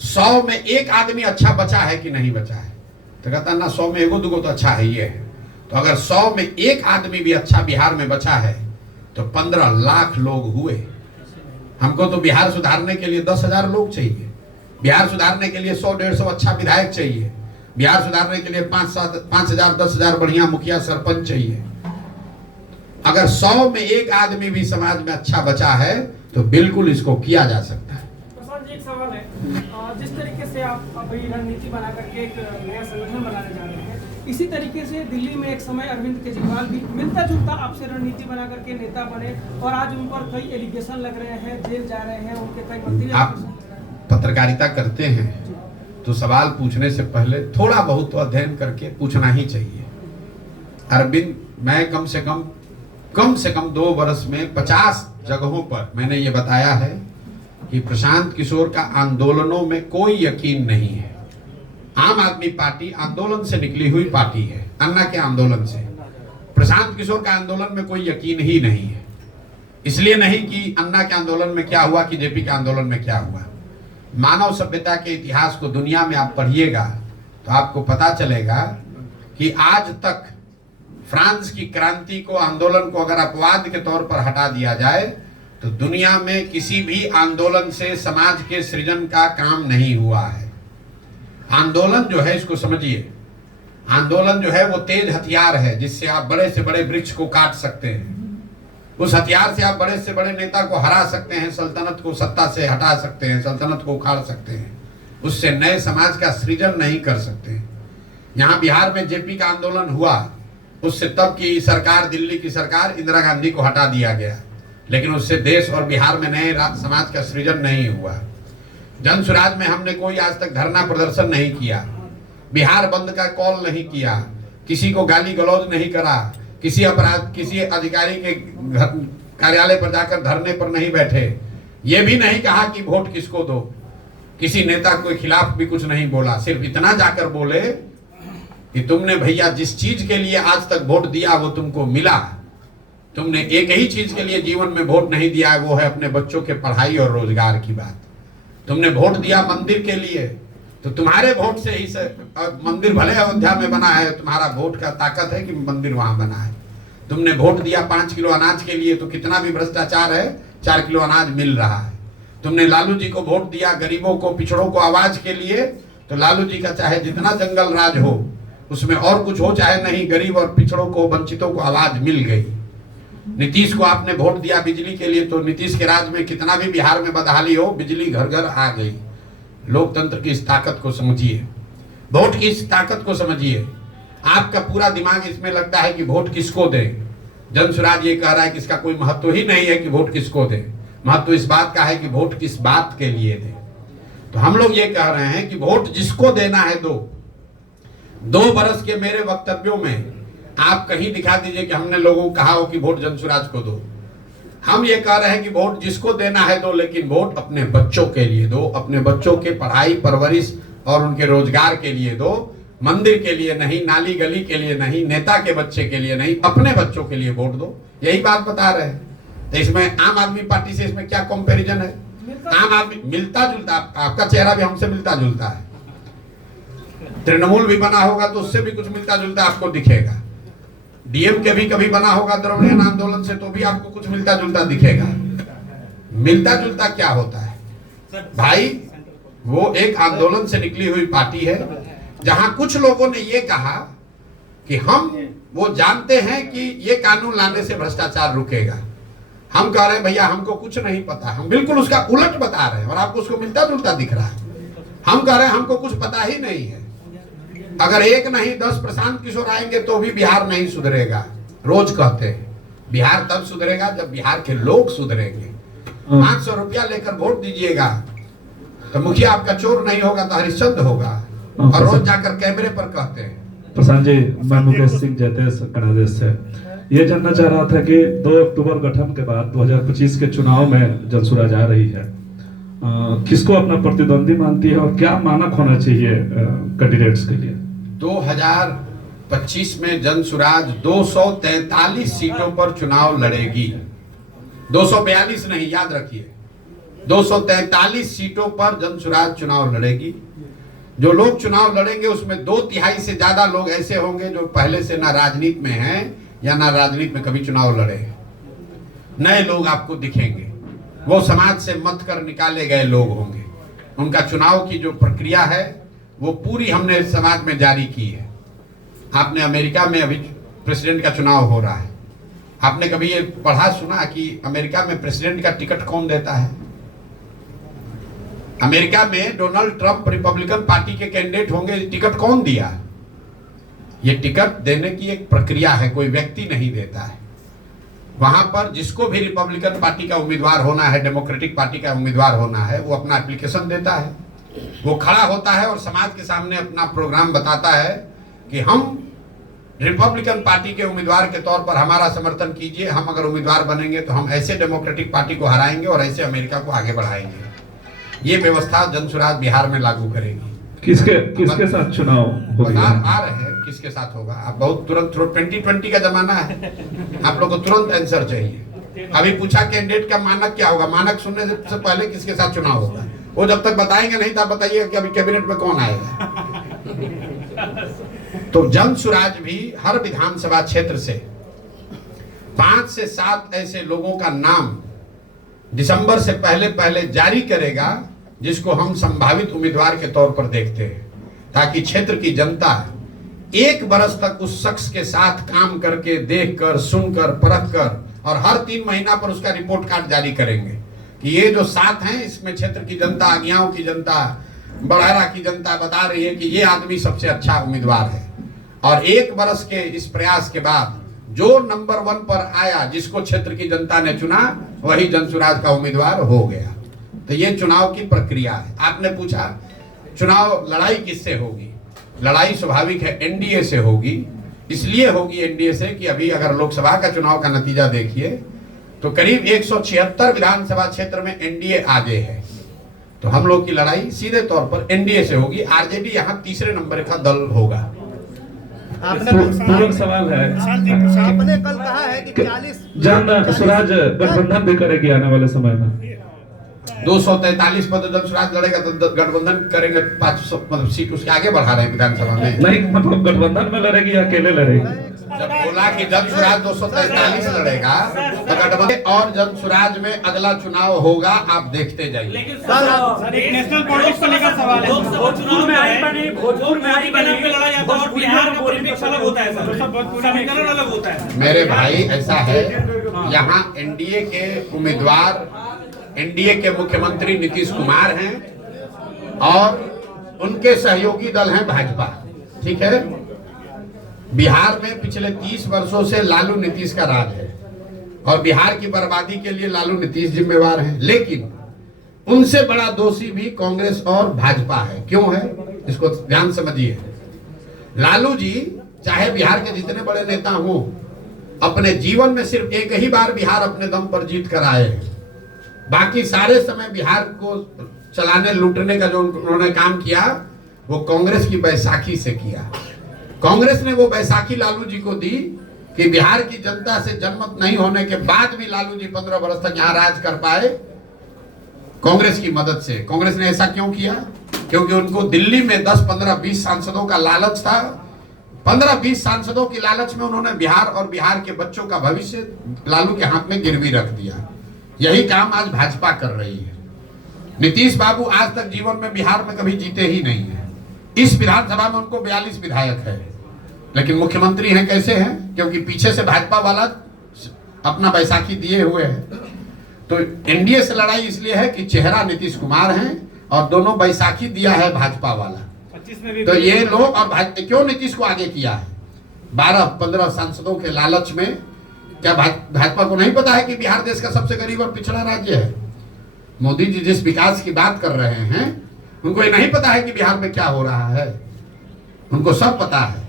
100 में एक आदमी अच्छा बचा है कि नहीं बचा है? तो कहता है ना 100 में एगो दुगो तो अच्छा है ही है। तो अगर 100 में एक आदमी भी अच्छा बिहार में बचा है तो 15 लाख लोग हुए। हमको तो बिहार सुधारने के लिए 10,000 लोग चाहिए, बिहार सुधारने के लिए 100-150 अच्छा विधायक चाहिए, बिहार सुधारने के लिए 5,000 10,000 बढ़िया मुखिया सरपंच चाहिए। अगर 100 में एक आदमी भी समाज में अच्छा बचा है तो बिल्कुल इसको किया जा सकता है। प्रसाद जी, एक सवाल है, जिस तरीके से आप अभी रणनीति बना करके एक नया संगठन बनाने जा रहे हैं, इसी तरीके से दिल्ली में एक समय अरविंद केजरीवाल भी मिलता जुलता आपसे रणनीति बना करके नेता बने और आज उन पर कई एलिगेशन लग रहे हैं, जेल जा रहे हैं, उनके कई मंत्री। आप पत्रकारिता करते हैं तो सवाल पूछने से पहले थोड़ा बहुत तो अध्ययन करके पूछना ही चाहिए। अरविंद, मैं कम से कम 2 वर्ष में 50 जगहों पर मैंने ये बताया है कि प्रशांत किशोर का आंदोलनों में कोई यकीन नहीं है। आम आदमी पार्टी आंदोलन से निकली हुई पार्टी है, अन्ना के आंदोलन से। प्रशांत किशोर का आंदोलन में कोई यकीन ही नहीं है। इसलिए नहीं कि अन्ना के आंदोलन में क्या हुआ कि जेपी के आंदोलन में क्या हुआ। मानव सभ्यता के इतिहास को दुनिया में आप पढ़िएगा तो आपको पता चलेगा कि आज तक फ्रांस की क्रांति को, आंदोलन को अगर अपवाद के तौर पर हटा दिया जाए तो दुनिया में किसी भी आंदोलन से समाज के सृजन का काम नहीं हुआ है। आंदोलन जो है, इसको समझिए, आंदोलन जो है वो तेज हथियार है जिससे आप बड़े से बड़े वृक्ष को काट सकते हैं। उस हथियार से आप बड़े से बड़े नेता को हरा सकते हैं, सल्तनत को सत्ता से हटा सकते हैं, सल्तनत को उखाड़ सकते हैं, उससे नए समाज का सृजन नहीं कर सकते। यहाँ बिहार में जेपी का आंदोलन हुआ, उससे तब की सरकार, दिल्ली की सरकार, इंदिरा गांधी को हटा दिया गया, लेकिन उससे देश और बिहार में नए समाज का सृजन नहीं हुआ। जन सुराज में हमने कोई आज तक धरना प्रदर्शन नहीं किया, बिहार बंद का कॉल नहीं किया, किसी को गाली गलौज नहीं करा, किसी अधिकारी के कार्यालय पर जाकर धरने पर नहीं बैठे, ये भी नहीं कहा कि वोट किसको दो, किसी नेता के खिलाफ भी कुछ नहीं बोला। सिर्फ इतना जाकर बोले कि तुमने भैया जिस चीज के लिए आज तक वोट दिया वो तुमको मिला, तुमने एक ही चीज के लिए जीवन में वोट नहीं दिया, वो है अपने बच्चों के पढ़ाई और रोजगार की बात। तुमने वोट दिया मंदिर के लिए, तो तुम्हारे वोट से ही मंदिर भले अयोध्या में बना है, तुम्हारा वोट का ताकत है कि मंदिर वहां बना है। तुमने वोट दिया 5 किलो अनाज के लिए, तो कितना भी भ्रष्टाचार है 4 किलो अनाज मिल रहा है। तुमने लालू जी को वोट दिया गरीबों को, पिछड़ों को आवाज के लिए, तो लालू जी का चाहे जितना जंगल राज हो, उसमें और कुछ हो चाहे नहीं, गरीब और पिछड़ों को, वंचितों को आवाज मिल गई। नीतीश को आपने वोट दिया बिजली के लिए, तो नीतीश के राज में कितना भी बिहार में बदहाली हो, बिजली घर घर आ गई। लोकतंत्र की इस ताकत को समझिए, वोट की इस ताकत को समझिए। आपका पूरा दिमाग इसमें लगता है कि वोट किसको दें। जन सुराज ये कह रहा है कि इसका कोई महत्व ही नहीं है कि वोट किसको दें, महत्व इस बात का है कि वोट किस बात के लिए दें। तो हम लोग ये कह रहे हैं कि वोट जिसको देना है दो। 2 बरस के मेरे वक्तव्यों में आप कहीं दिखा दीजिए कि हमने लोगों को कहा हो कि वोट जन सुराज को दो। हम ये कह रहे हैं कि वोट जिसको देना है दो, लेकिन वोट अपने बच्चों के लिए दो, अपने बच्चों के पढ़ाई परवरिश और उनके रोजगार के लिए दो, मंदिर के लिए नहीं, नाली गली के लिए नहीं, नेता के बच्चे के लिए नहीं, अपने बच्चों के लिए वोट दो। यही बात बता रहे हैं। तो इसमें आम आदमी पार्टी से इसमें क्या कंपैरिजन है? आम आदमी मिलता जुलता, आपका चेहरा भी हमसे मिलता जुलता है, तृणमूल भी बना होगा तो उससे भी कुछ मिलता जुलता आपको दिखेगा, डीएमके भी कभी बना होगा द्रविड़ियन आंदोलन से तो भी आपको कुछ मिलता जुलता दिखेगा। मिलता जुलता क्या होता है भाई? वो एक आंदोलन से निकली हुई पार्टी है जहां कुछ लोगों ने ये कहा कि हम वो जानते हैं कि ये कानून लाने से भ्रष्टाचार रुकेगा। हम कह रहे हैं भैया हमको कुछ नहीं पता, हम बिल्कुल उसका उलट बता रहे हैं और आपको उसको मिलता जुलता दिख रहा है। हम कह रहे हैं हमको कुछ पता ही नहीं है। अगर 1 नहीं 10 प्रशांत किशोर आएंगे तो भी बिहार नहीं सुधरेगा, रोज कहते हैं। बिहार तब सुधरेगा जब बिहार के लोग सुधरेंगे। 500 रुपया लेकर वोट दीजिएगा तो मुखिया आपका चोर नहीं होगा तो हरिश्चंद्र होगा, और रोज जाकर कैमरे पर कहते हैं। प्रशांत जी, मैं मुकेश सिंह जयतेश कनादेश से ये जानना चाह रहा था कि 2 अक्टूबर गठन के बाद 2025 के चुनाव में जनसुराज आ रही है, किसको अपना प्रतिद्वंदी मानती है और क्या मानक होना चाहिए कैंडिडेट्स के लिए? 2025 में जनसुराज 243 सीटों पर चुनाव लड़ेगी, 242 नहीं, याद रखिए 243 सीटों पर जनसुराज चुनाव लड़ेगी। जो लोग चुनाव लड़ेंगे उसमें 2/3 से ज्यादा लोग ऐसे होंगे जो पहले से ना राजनीति में हैं या ना राजनीति में कभी चुनाव लड़े हैं। नए लोग आपको दिखेंगे, वो समाज से मत कर निकाले गए लोग होंगे। उनका चुनाव की जो प्रक्रिया है वो पूरी हमने समाज में जारी की है। आपने अमेरिका में अभी प्रेसिडेंट का चुनाव हो रहा है, आपने कभी ये पढ़ा सुना कि अमेरिका में प्रेसिडेंट का टिकट कौन देता है? अमेरिका में डोनाल्ड ट्रंप रिपब्लिकन पार्टी के कैंडिडेट होंगे, टिकट कौन दिया? ये टिकट देने की एक प्रक्रिया है, कोई व्यक्ति नहीं देता है। वहां पर जिसको भी रिपब्लिकन पार्टी का उम्मीदवार होना है, डेमोक्रेटिक पार्टी का उम्मीदवार होना है, वो अपना एप्लीकेशन देता है, वो खड़ा होता है और समाज के सामने अपना प्रोग्राम बताता है कि हम रिपब्लिकन पार्टी के उम्मीदवार के तौर पर हमारा समर्थन कीजिए, हम अगर उम्मीदवार बनेंगे तो हम ऐसे डेमोक्रेटिक पार्टी को हराएंगे और ऐसे अमेरिका को आगे बढ़ाएंगे। ये व्यवस्था जनसुराज बिहार में लागू करेगी। किसके साथ चुनाव होगा? आ रहे हैं किसके साथ होगा? आप बहुत तुरंत 2020 का जमाना है, आप लोग को तुरंत आंसर चाहिए। अभी पूछा कैंडिडेट का मानक क्या होगा, मानक सुनने से पहले किसके साथ चुनाव होगा, वो जब तक बताएंगे नहीं तब बताइए कि अभी कैबिनेट में कौन आएगा। तो जनसुराज भी हर विधानसभा क्षेत्र से 5 से 7 ऐसे लोगों का नाम दिसंबर से पहले जारी करेगा जिसको हम संभावित उम्मीदवार के तौर पर देखते हैं, ताकि क्षेत्र की जनता 1 बरस तक उस शख्स के साथ काम करके, देखकर, सुनकर, परखकर, और हर 3 महीना पर उसका रिपोर्ट कार्ड जारी करेंगे कि ये जो 7 हैं इसमें क्षेत्र की जनता, आगियाओं की जनता, बड़हरा की जनता बता रही है कि ये आदमी सबसे अच्छा उम्मीदवार है। और 1 बरस के इस प्रयास के बाद जो नंबर 1 पर आया, जिसको क्षेत्र की जनता ने चुना, वही जनसुराज का उम्मीदवार हो गया। तो ये चुनाव की प्रक्रिया है। आपने पूछा चुनाव लड़ाई किससे होगी? लड़ाई स्वाभाविक है एनडीए से होगी। इसलिए होगी एनडीए से कि अभी अगर लोकसभा का चुनाव का नतीजा देखिए तो करीब 176 विधानसभा क्षेत्र में एनडीए आगे है। तो हम लोग की लड़ाई सीधे तौर पर एनडीए से होगी। आरजेडी यहाँ 3रे नंबर का दल होगा। पूरक सवाल है, आपने कल कहा है कि 40 जनसुराज गठबंधन भी करेगी आने वाले समय में। 243 पर जनसुराज लड़ेगा तो गठबंधन करेंगे, 500 मतलब सीट उसके आगे बढ़ा रहे हैं विधानसभा में। नहीं, मतलब गठबंधन में लड़ेगी या अकेले लड़ेगी? जब बोला कि जनसुराज 243 लड़ेगा तो गठबंधन और जनसुराज में अगला चुनाव होगा, आप देखते जाइए। लेकिन सर एक नेशनल पॉलिटिक्स को लेकर सवाल है। भोजपुर में आई बनी, भोजपुर में आई बनी पे लड़ा जाता है और बिहार का पॉलिटिक्स अलग होता है सर, समीकरण अलग होता है। मेरे भाई ऐसा है, यहाँ एनडीए के उम्मीदवार, एनडीए के मुख्यमंत्री नीतीश कुमार हैं और उनके सहयोगी दल हैं भाजपा, ठीक है। बिहार में पिछले 30 वर्षों से लालू नीतीश का राज है और बिहार की बर्बादी के लिए लालू नीतीश जिम्मेवार हैं। लेकिन उनसे बड़ा दोषी भी कांग्रेस और भाजपा है। क्यों है, इसको ध्यान समझिए। लालू जी चाहे बिहार के जितने बड़े नेता हों, अपने जीवन में सिर्फ एक ही बार बिहार अपने दम पर जीत कर आए हैं। बाकी सारे समय बिहार को चलाने, लूटने का जो उन्होंने काम किया वो कांग्रेस की बैसाखी से किया। कांग्रेस ने वो बैसाखी लालू जी को दी कि बिहार की जनता से जनमत नहीं होने के बाद भी लालू जी 15 वर्ष तक यहाँ राज कर पाए कांग्रेस की मदद से। कांग्रेस ने ऐसा क्यों किया? क्योंकि उनको दिल्ली में 10, 15, 20 सांसदों का लालच था। 15-20 सांसदों की लालच में उन्होंने बिहार और बिहार के बच्चों का भविष्य लालू के हाथ में गिरवी रख दिया। यही काम आज भाजपा कर रही है। नीतीश बाबू आज तक जीवन में बिहार में कभी जीते ही नहीं है। इस विधानसभा में उनको 42 विधायक है, लेकिन मुख्यमंत्री हैं कैसे हैं? क्योंकि पीछे से भाजपा वाला अपना बैसाखी दिए हुए है। तो एनडीए से लड़ाई इसलिए है कि चेहरा नीतीश कुमार हैं और दोनों बैसाखी दिया है भाजपा वाला। तो ये लोग, और क्यों नीतीश को आगे किया है? 12-15 सांसदों के लालच में क्या भाजपा को नहीं पता है कि बिहार देश का सबसे गरीब और पिछड़ा राज्य है? मोदी जी जिस विकास की बात कर रहे हैं, उनको ये नहीं पता है कि बिहार में क्या हो रहा है? उनको सब पता है।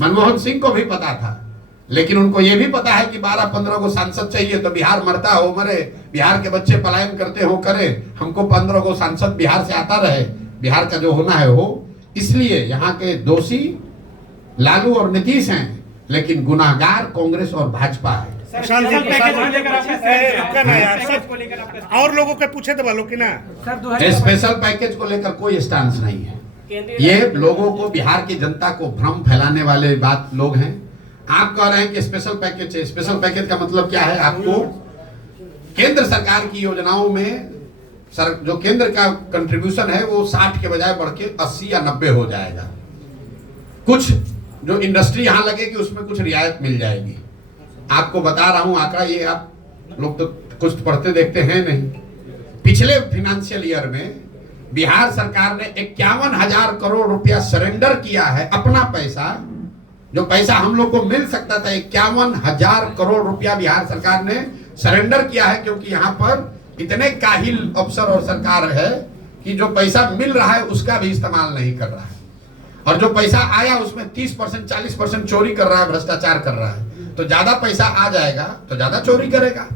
मनमोहन सिंह को भी पता था, लेकिन उनको ये भी पता है कि 12-15 को सांसद चाहिए, तो बिहार मरता हो मरे, बिहार के बच्चे पलायन करते हो करे, हमको 15 को सांसद बिहार से आता रहे, बिहार का जो होना है हो। इसलिए यहाँ के दोषी लालू और नीतीश हैं, लेकिन गुनाहगार कांग्रेस और भाजपा है। स्पेशल पैकेज को लेकर आपका ना यार, पैकेज को लेकर आपका और लोगों के पूछे तो बोलो कि ना सर स्पेशल पैकेज को लेकर कोई स्टांस नहीं है। ये लोगों को, बिहार की जनता को भ्रम फैलाने वाले बात लोग हैं। आप कह रहे हैं कि स्पेशल पैकेज है। स्पेशल पैकेज का मतलब क्या है? आपको केंद्र सरकार की योजनाओं में जो केंद्र का कंट्रीब्यूशन है वो 60 के बजाय बढ़ के 80 या 90 हो जाएगा। कुछ जो इंडस्ट्री यहाँ लगेगी उसमें कुछ रियायत मिल जाएगी। आपको बता रहा हूं आंकड़ा, ये आप लोग तो कुछ पढ़ते देखते हैं नहीं। पिछले फाइनेंशियल ईयर में बिहार सरकार ने 51,000 करोड़ रुपया सरेंडर किया है, अपना पैसा, जो पैसा हम लोग को मिल सकता था। 51,000 करोड़ रुपया बिहार सरकार ने सरेंडर किया है, क्योंकि यहाँ पर इतने काहिल अफसर और सरकार है कि जो पैसा मिल रहा है उसका भी इस्तेमाल नहीं कर रहा है, और जो पैसा आया उसमें 30% 40% चोरी कर रहा है, भ्रष्टाचार कर रहा है। तो ज्यादा पैसा आ जाएगा तो ज्यादा चोरी करेगा,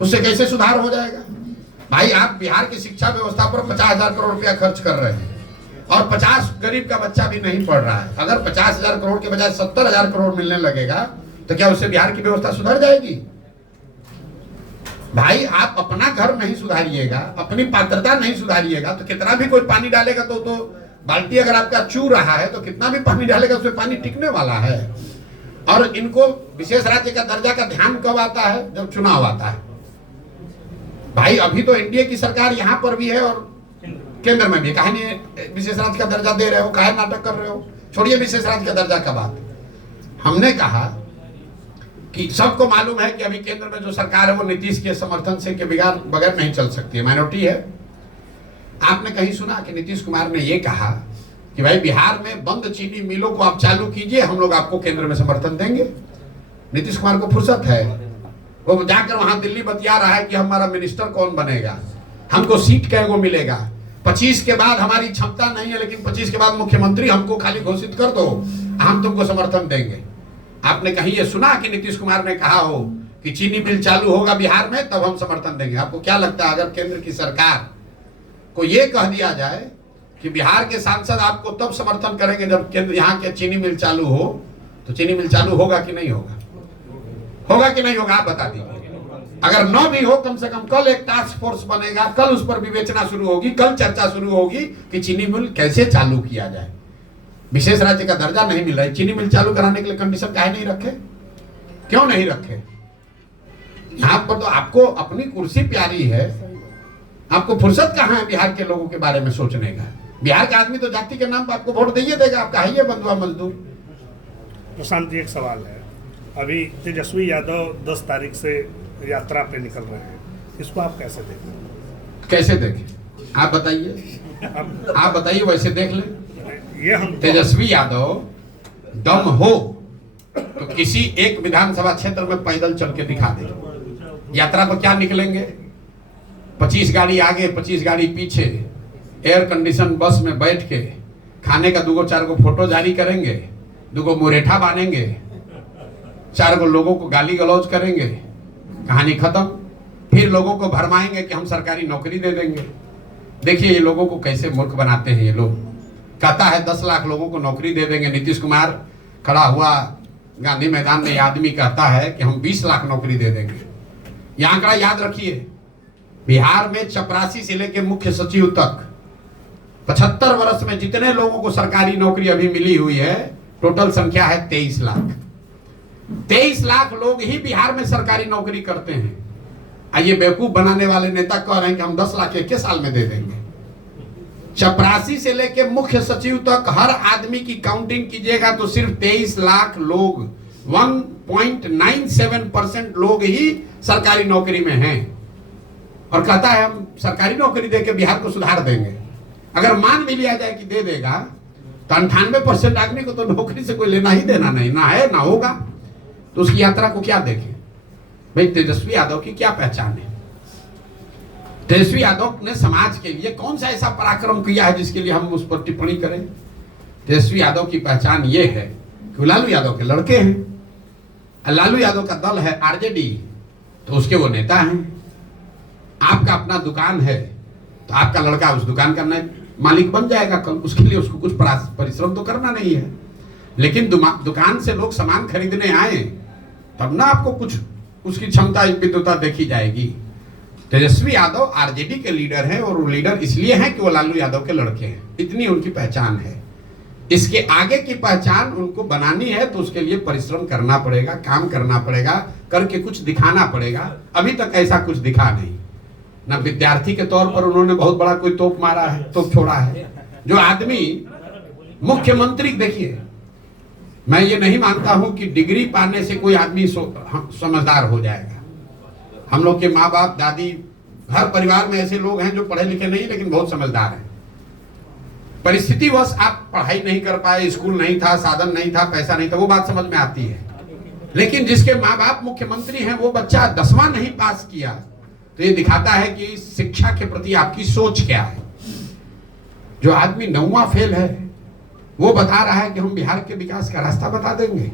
उससे कैसे सुधार हो जाएगा? भाई आप बिहार की शिक्षा व्यवस्था पर 50,000 करोड़ रुपया खर्च कर रहे हैं और 50 गरीब का बच्चा भी नहीं पढ़ रहा है। अगर 50,000 करोड़ के बजाय 70,000 करोड़ मिलने लगेगा तो क्या उससे बिहार की व्यवस्था सुधर जाएगी? भाई आप अपना घर नहीं सुधारिएगा, अपनी पात्रता नहीं सुधारिएगा, तो कितना भी कोई पानी डालेगा तो बाल्टी अगर आपका चू रहा है तो कितना भी पानी डालेगा उसमें पानी टिकने वाला है। और इनको विशेष राज्य का दर्जा का ध्यान कब आता है? जब चुनाव आता है। भाई अभी तो एनडीए की सरकार यहाँ पर भी है और केंद्र में भी, काहे नहीं विशेष राज्य का दर्जा दे रहे हो? काहे नाटक कर रहे हो? छोड़िए विशेष राज्य का दर्जा का बात। हमने कहा कि सबको मालूम है कि अभी केंद्र में जो सरकार है वो नीतीश के समर्थन से के बगैर नहीं चल सकती है, माइनॉरिटी है। आपने कहीं सुना कि नीतीश कुमार ने ये कहा कि भाई बिहार में बंद चीनी मिलों को आप चालू कीजिए, हम लोग आपको केंद्र में समर्थन देंगे? नीतीश कुमार को फुर्सत है? वो जाकर वहां दिल्ली बतिया रहा है कि हमारा मिनिस्टर कौन बनेगा, हमको सीट कैगो मिलेगा, 25 के बाद हमारी क्षमता नहीं है, लेकिन 25 के बाद मुख्यमंत्री हमको खाली घोषित कर दो, हम तुमको समर्थन देंगे। आपने कहीं ये सुना कि नीतीश कुमार ने कहा हो कि चीनी मिल चालू होगा बिहार में तब हम समर्थन देंगे? आपको क्या लगता है अगर केंद्र की सरकार को ये कह दिया जाए कि बिहार के सांसद आपको तब समर्थन करेंगे जब केंद्र यहाँ के चीनी मिल चालू हो, तो चीनी मिल चालू होगा कि नहीं होगा? होगा कि नहीं होगा? आप बता दीजिए। अगर न भी हो, कम से कम कल एक टास्क फोर्स बनेगा, कल उस पर विवेचना शुरू होगी, कल चर्चा शुरू होगी कि चीनी मिल कैसे चालू किया जाए। विशेष राज्य का दर्जा नहीं मिल रहा है, चीनी मिल चालू कराने के लिए कंडीशन काहे नहीं रखे? क्यों नहीं रखे? यहाँ पर तो आपको अपनी कुर्सी प्यारी है, आपको फुर्सत कहाँ है बिहार के लोगों के बारे में सोचने का? बिहार का आदमी तो जाति के नाम पर आपको वोट दिए देगा, आप कहिए बंधुआ मजदूर। प्रशांत जी, एक सवाल है। अभी तेजस्वी यादव 10 तारीख से यात्रा पे निकल रहे हैं, इसको आप कैसे देखें? कैसे देखें? आप बताइए, आप बताइए, वैसे देख ले। ये हम तेजस्वी यादव दम हो तो किसी एक विधानसभा क्षेत्र में पैदल चल के दिखा दे। यात्रा पर क्या निकलेंगे? 25 गाड़ी आगे 25 गाड़ी पीछे, एयर कंडीशन बस में बैठ के खाने का 2-4 गो फोटो जारी करेंगे, 2 गो मुरेठा बांधेंगे, 4 गो लोगों को गाली गलौज करेंगे, कहानी खत्म। फिर लोगों को भरमाएंगे कि हम सरकारी नौकरी दे देंगे। देखिए ये लोगों को कैसे मूर्ख बनाते हैं ये लोग। कहता है 10 लाख लोगों को नौकरी दे देंगे, नीतीश कुमार खड़ा हुआ गांधी मैदान में, आदमी कहता है कि हम 20 लाख नौकरी दे देंगे। ये आंकड़ा याद रखिए, बिहार में चपरासी से लेकर मुख्य सचिव तक 75 वर्ष में जितने लोगों को सरकारी नौकरी अभी मिली हुई है, टोटल संख्या है 23 लाख। 23 लाख लोग ही बिहार में सरकारी नौकरी करते हैं। ये बेवकूफ बनाने वाले नेता कह रहे हैं कि हम 10 लाख 1 साल में दे देंगे। चपरासी से लेकर मुख्य सचिव तक हर आदमी की काउंटिंग कीजिएगा तो सिर्फ 23 लाख लोग, 1.97% लोग ही सरकारी नौकरी में हैं। और कहता है हम सरकारी नौकरी देके बिहार को सुधार देंगे। अगर मान भी लिया जाए कि दे देगा तो 98% आदमी को तो नौकरी से कोई लेना ही देना नहीं, ना है ना होगा, तो उसकी यात्रा को क्या देखें? भाई तेजस्वी यादव की क्या पहचान है? तेजस्वी यादव ने समाज के लिए कौन सा ऐसा पराक्रम किया है जिसके लिए हम उस पर टिप्पणी करें? तेजस्वी यादव की पहचान ये है कि लालू यादव के लड़के हैं। लालू यादव का दल है आरजेडी, तो उसके वो नेता हैं। आपका अपना दुकान है तो आपका लड़का उस दुकान का मालिक बन जाएगा कल, उसके लिए उसको कुछ परिश्रम तो करना नहीं है। लेकिन दुकान से लोग सामान खरीदने आए तब ना आपको कुछ उसकी क्षमता विद्युता देखी जाएगी। तेजस्वी यादव आरजेडी के लीडर हैं और वो लीडर इसलिए हैं कि वो लालू यादव के लड़के हैं, इतनी उनकी पहचान है। इसके आगे की पहचान उनको बनानी है तो उसके लिए परिश्रम करना पड़ेगा, काम करना पड़ेगा, करके कुछ दिखाना पड़ेगा। अभी तक ऐसा कुछ दिखा नहीं। ना विद्यार्थी के तौर पर उन्होंने बहुत बड़ा कोई तोप मारा है, तोप छोड़ा है। जो आदमी मुख्यमंत्री, देखिए मैं ये नहीं मानता हूं कि डिग्री पाने से कोई आदमी समझदार हो जाएगा। हम लोग के माँ बाप, दादी, हर परिवार में ऐसे लोग हैं जो पढ़े लिखे नहीं लेकिन बहुत समझदार हैं। परिस्थितिवश आप पढ़ाई नहीं कर पाए, स्कूल नहीं था, साधन नहीं था, पैसा नहीं था, वो बात समझ में आती है। लेकिन जिसके माँ बाप मुख्यमंत्री हैं वो बच्चा 10वां नहीं पास किया, तो ये दिखाता है कि शिक्षा के प्रति आपकी सोच क्या है। जो आदमी 9वां फेल है वो बता रहा है कि हम बिहार के विकास का रास्ता बता देंगे।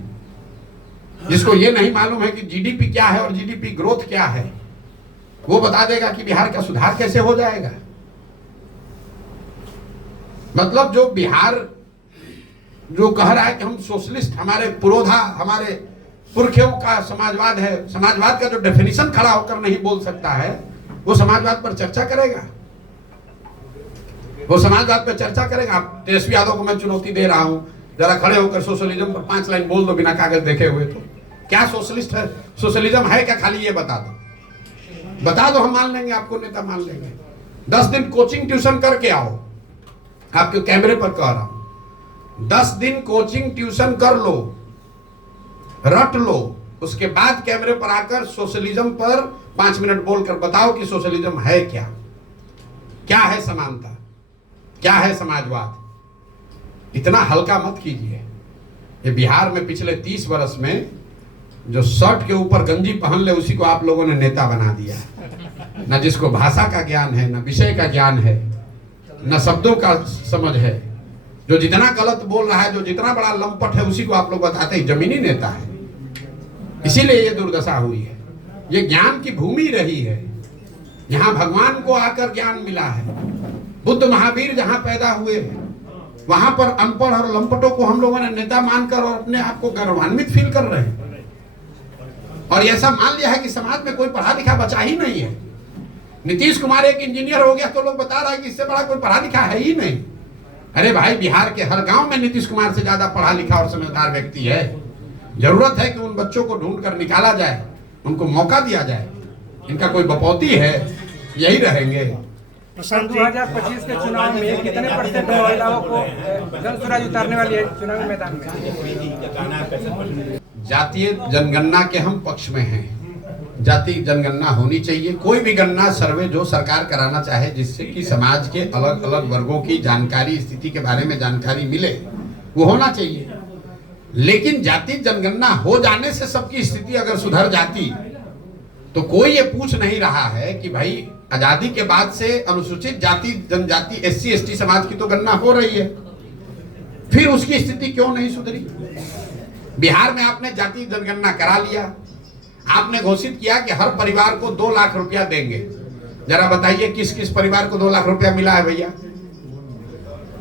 जिसको ये नहीं मालूम है कि जीडीपी क्या है और जीडीपी ग्रोथ क्या है, वो बता देगा कि बिहार का सुधार कैसे हो जाएगा। मतलब जो बिहार जो कह रहा है कि हम सोशलिस्ट, हमारे पुरोधा, हमारे पुरखों का समाजवाद है, समाजवाद का जो डेफिनेशन खड़ा होकर नहीं बोल सकता है, वो समाजवाद पर चर्चा करेगा। वो समाजवाद पर चर्चा करेगा। तेजस्वी यादव को मैं चुनौती दे रहा हूं, जरा खड़े होकर सोशलिज्म पर 5 लाइन बोल दो बिना कागज देखे हुए। तो क्या सोशलिस्ट है? सोशलिज्म है क्या? खाली ये बता दो, बता दो, हम मान लेंगे, आपको नेता मान लेंगे। 10 दिन कोचिंग ट्यूशन करके आओ, आपके कैमरे पर कह रहा हूं। 10 दिन कोचिंग ट्यूशन कर लो, रट लो, उसके बाद कैमरे पर आकर सोशलिज्म पर 5 मिनट बोलकर बताओ कि सोशलिज्म है क्या, क्या है समानता, क्या है समाजवाद। इतना हल्का मत कीजिए। ये बिहार में पिछले 30 वर्ष में जो शर्ट के ऊपर गंजी पहन ले उसी को आप लोगों ने नेता बना दिया। न जिसको भाषा का ज्ञान है, न विषय का ज्ञान है, न शब्दों का समझ है। जो जितना गलत बोल रहा है, जो जितना बड़ा लंपट है, उसी को आप लोग बताते हैं जमीनी नेता है। इसीलिए ये दुर्दशा हुई है। ये ज्ञान की भूमि रही है, यहाँ भगवान को आकर ज्ञान मिला है। बुद्ध महावीर जहाँ पैदा हुए हैं, वहां पर अनपढ़ और लंपटों को हम लोगों ने नेता मानकर और अपने आप को गौरवान्वित फील कर रहे हैं। और ऐसा मान लिया है कि समाज में कोई पढ़ा लिखा बचा ही नहीं है। नीतीश कुमार एक इंजीनियर हो गया तो लोग बता रहा है कि इससे बड़ा कोई पढ़ा लिखा है ही नहीं। अरे भाई, बिहार के हर गांव में नीतीश कुमार से ज्यादा पढ़ा लिखा और समझदार व्यक्ति है। जरूरत है कि उन बच्चों को ढूंढ कर निकाला जाए, उनको मौका दिया जाए। इनका कोई बपौती है, यही रहेंगे। 2025 के चुनाव में कितने % महिलाओं को जनसुराज उतारने वाली है चुनावी मैदान में? जातीय जनगणना के हम पक्ष में हैं। जातीय जनगणना होनी चाहिए। कोई भी गणना, सर्वे जो सरकार कराना चाहे, जिससे कि समाज के अलग अलग वर्गों की जानकारी, स्थिति के बारे में जानकारी मिले, वो होना चाहिए। लेकिन जातीय जनगणना हो जाने से सबकी स्थिति अगर सुधर जाती तो कोई ये पूछ नहीं रहा है कि भाई आजादी के बाद से अनुसूचित जाति, जनजाति, SC ST समाज की तो गणना हो रही है, फिर उसकी स्थिति क्यों नहीं सुधरी? बिहार में आपने जाति जनगणना करा लिया, आपने घोषित किया कि हर परिवार को 2 लाख रुपया देंगे। जरा बताइए किस किस परिवार को 2 लाख रुपया मिला है भैया?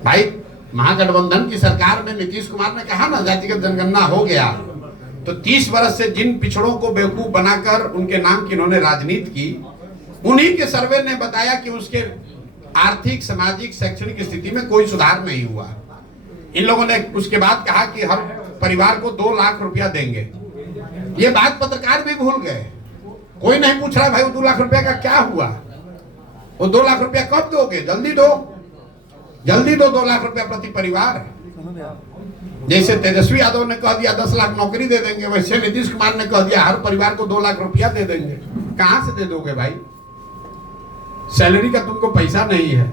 भाई, महागठबंधन की सरकार में नीतीश कुमार ने कहा ना जातिगत जनगणना हो गया, तो 30 वर्ष से जिन पिछड़ों को बेवकूफ बनाकर उनके नाम की इन्होंने राजनीति की, उन्हीं के सर्वे ने बताया कि उसके आर्थिक, सामाजिक, शैक्षणिक स्थिति में कोई सुधार नहीं हुआ। इन लोगों ने उसके बाद कहा कि हर परिवार को 2 लाख रुपया देंगे। ये बात पत्रकार भी भूल गए। कोई नहीं पूछ रहा भाई वो 2 लाख रुपया का क्या हुआ, वो 2 लाख रुपया कब दोगे? जल्दी दो, जल्दी दो। 2 लाख रुपया प्रति परिवार। जैसे तेजस्वी यादव ने कह दिया 10 लाख नौकरी दे देंगे, वैसे नीतीश कुमार ने कह दिया हर परिवार को 2 लाख रुपया दे देंगे। कहां से दे दोगे भाई? सैलरी का तुमको पैसा नहीं है,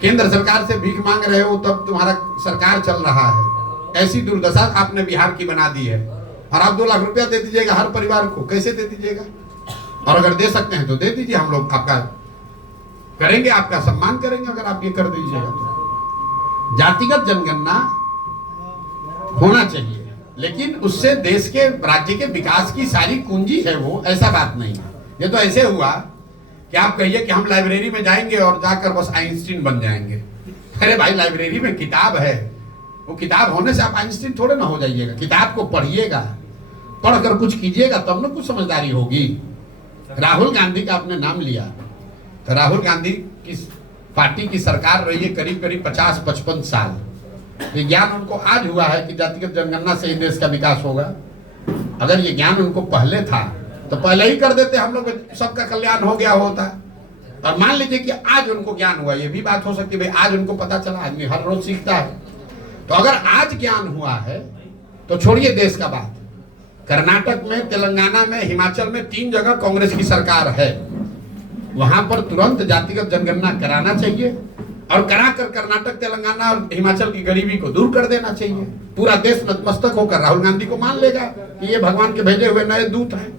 केंद्र सरकार से भीख मांग रहे हो, तब तुम्हारा सरकार चल रहा है। ऐसी दुर्दशा आपने बिहार की बना दी है। और आप 2 लाख रुपया दे दीजिएगा हर परिवार को, कैसे दे दीजिएगा? और अगर दे सकते हैं तो दे दीजिए, हम लोग आपका करेंगे, आपका सम्मान करेंगे अगर आप ये कर दीजिएगा तो। जातिगत जनगणना होना चाहिए, लेकिन उससे देश के राज्य के विकास की सारी कुंजी है वो, ऐसा बात नहीं है। ये तो ऐसे हुआ कि आप कहिए कि हम लाइब्रेरी में जाएंगे और जाकर बस आइंस्टीन बन जाएंगे। अरे भाई, लाइब्रेरी में किताब है, वो किताब होने से आप आइंस्टीन थोड़े ना हो जाइएगा। किताब को पढ़िएगा, पढ़कर कुछ कीजिएगा तब ना कुछ समझदारी होगी। राहुल गांधी का आपने नाम लिया, तो राहुल गांधी की पार्टी की सरकार रही है करीब करीब 50-55 साल। ये ज्ञान उनको आज हुआ है कि जातिगत जनगणना से ही देश का विकास होगा। अगर ये ज्ञान उनको पहले था तो पहले ही कर देते, हम लोग सबका कल्याण हो गया होता। और मान लीजिए कि आज उनको ज्ञान हुआ, ये भी बात हो सकती है भाई आज उनको पता चला, आदमी हर रोज सीखता है। तो अगर आज ज्ञान हुआ है तो छोड़िए देश का बात, कर्नाटक में, तेलंगाना में, हिमाचल में 3 जगह कांग्रेस की सरकार है, वहां पर तुरंत जातिगत जनगणना कराना चाहिए और कराकर कर्नाटक, तेलंगाना और हिमाचल की गरीबी को दूर कर देना चाहिए। पूरा देश नतमस्तक होकर राहुल गांधी को मान लेगा कि ये भगवान के भेजे हुए नए दूत हैं।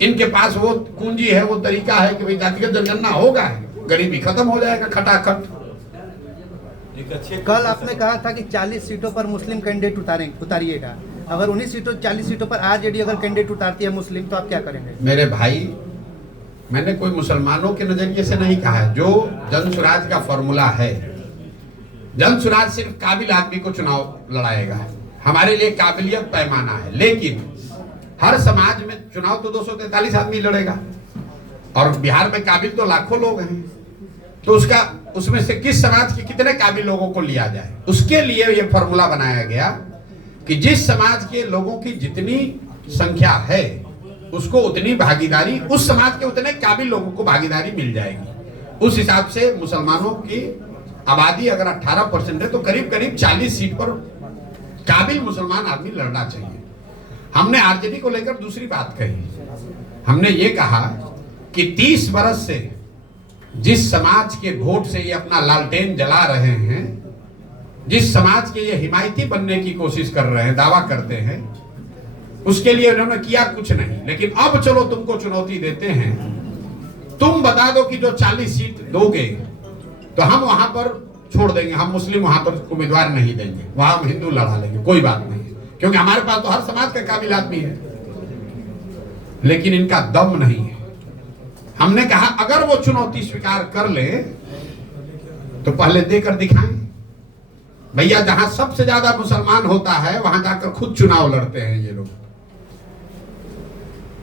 इनके पास वो कुंजी है, वो तरीका है कि भाई जातिगत जनगणना होगा, गरीबी खत्म हो जाएगा खटाखट। कल आपने कहा था कि 40 सीटों पर मुस्लिम कैंडिडेट उतारिएगा। अगर 19 सीटों 40 सीटों पर आरजेडी अगर कैंडिडेट उतारती है मुस्लिम, तो आप क्या करेंगे? मेरे भाई, मैंने कोई मुसलमानों के नजरिए से नहीं कहा है। जो जन स्वराज का फॉर्मूला है, जन स्वराज सिर्फ काबिल आदमी को चुनाव लड़ाएगा। हमारे लिए काबिलियत पैमाना है, लेकिन हर समाज में चुनाव तो 243 आदमी लड़ेगा और बिहार में काबिल तो लाखों लोग हैं। तो उसमें से किस समाज के कितने काबिल लोगों को लिया जाए, उसके लिए यह फॉर्मूला बनाया गया कि जिस समाज के लोगों की जितनी संख्या है उसको उतनी भागीदारी, उस समाज के उतने काबिल लोगों को भागीदारी मिल जाएगी। उस हिसाब से मुसलमानों की आबादी अगर 18% है तो करीब करीब 40 सीट पर काबिल मुसलमान आदमी लड़ना चाहिए। हमने आरजेडी को लेकर दूसरी बात कही। हमने ये कहा कि 30 बरस से जिस समाज के वोट से ये अपना लालटेन जला रहे हैं, जिस समाज के ये हिमायती बनने की कोशिश कर रहे हैं, दावा करते हैं, उसके लिए उन्होंने किया कुछ नहीं। लेकिन अब चलो तुमको चुनौती देते हैं, तुम बता दो कि जो 40 सीट दोगे तो हम वहां पर छोड़ देंगे, हम मुस्लिम वहां पर उम्मीदवार नहीं देंगे, वहां हम हिंदू लड़ा लेंगे, कोई बात नहीं, क्योंकि हमारे पास तो हर समाज का काबिल आदमी है। लेकिन इनका दम नहीं है। हमने कहा अगर वो चुनौती स्वीकार कर ले तो पहले देकर दिखाएं। भैया, जहां सबसे ज्यादा मुसलमान होता है वहां जाकर खुद चुनाव लड़ते हैं ये लोग।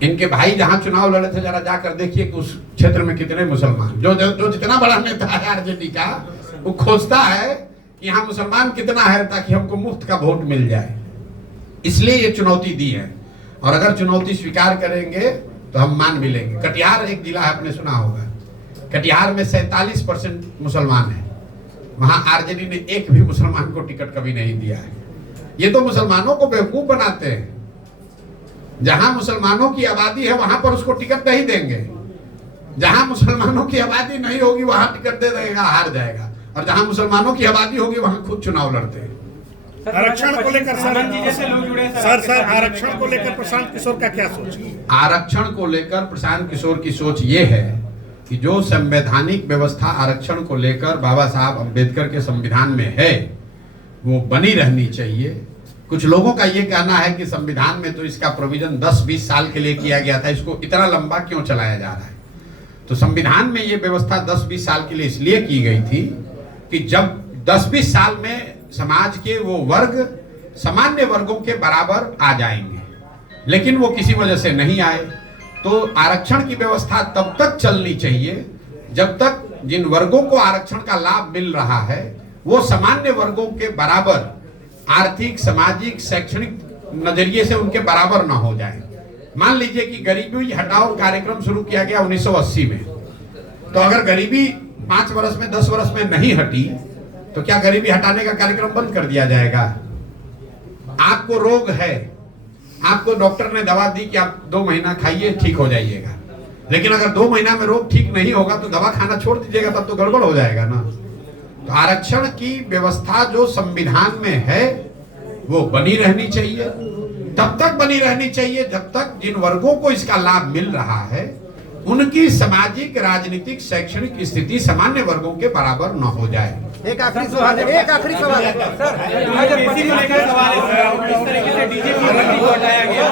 इनके भाई जहां चुनाव लड़े थे, जरा जाकर देखिए कि उस क्षेत्र में कितने मुसलमान, जो जितना बड़ा नेता है आरजेडी का, वो खोजता है कि यहाँ मुसलमान कितना है ताकि हमको मुफ्त का वोट मिल जाए। इसलिए ये चुनौती दी है, और अगर चुनौती स्वीकार करेंगे तो हम मान भी लेंगे। कटिहार एक जिला है, आपने सुना होगा, कटिहार में 47% मुसलमान है, वहां आरजेडी ने एक भी मुसलमान को टिकट कभी नहीं दिया है। ये तो मुसलमानों को बेवकूफ बनाते हैं। जहां मुसलमानों की आबादी है वहां पर उसको टिकट नहीं देंगे, जहां मुसलमानों की आबादी नहीं होगी वहां टिकट दे देगा, हार जाएगा, और जहां मुसलमानों की आबादी होगी वहां खुद चुनाव लड़ते हैं। आरक्षण को लेकर जैसे लोग जुड़े सर आरक्षण को लेकर प्रशांत किशोर का क्या सोच है? आरक्षण को लेकर प्रशांत किशोर की सोच ये है कि जो संवैधानिक व्यवस्था आरक्षण को लेकर बाबा साहब अम्बेडकर के संविधान में है वो बनी रहनी चाहिए। कुछ लोगों का ये कहना है कि संविधान में तो इसका प्रोविजन 10-20 साल के लिए किया गया था, इसको इतना लंबा क्यों चलाया जा रहा है? तो संविधान में ये व्यवस्था 10-20 साल के लिए इसलिए की गई थी कि जब 10-20 साल में समाज के वो वर्ग सामान्य वर्गों के बराबर आ जाएंगे, लेकिन वो किसी वजह से नहीं आए। तो आरक्षण की व्यवस्था तब तक चलनी चाहिए जब तक जिन वर्गों को आरक्षण का लाभ मिल रहा है वो सामान्य वर्गों के बराबर आर्थिक, सामाजिक, शैक्षणिक नजरिए से उनके बराबर ना हो जाए। मान लीजिए कि गरीबी हटाओ कार्यक्रम शुरू किया गया 1980 में, तो अगर गरीबी 5 वर्ष में 10 वर्ष में नहीं हटी तो क्या गरीबी हटाने का कार्यक्रम बंद कर दिया जाएगा? आपको रोग है, आपको डॉक्टर ने दवा दी कि आप 2 महीना खाइए ठीक हो जाइएगा, लेकिन अगर 2 महीना में रोग ठीक नहीं होगा तो दवा खाना छोड़ दीजिएगा, तब तो गड़बड़ हो जाएगा ना। तो आरक्षण की व्यवस्था जो संविधान में है वो बनी रहनी चाहिए, तब तक बनी रहनी चाहिए जब तक जिन वर्गों को इसका लाभ मिल रहा है उनकी सामाजिक, राजनीतिक, शैक्षणिक स्थिति सामान्य वर्गों के बराबर न हो जाए। एक आखिरी सवाल है सर। को लेकर सवाल है, किस तरीके से डीजीपी को हटाया गया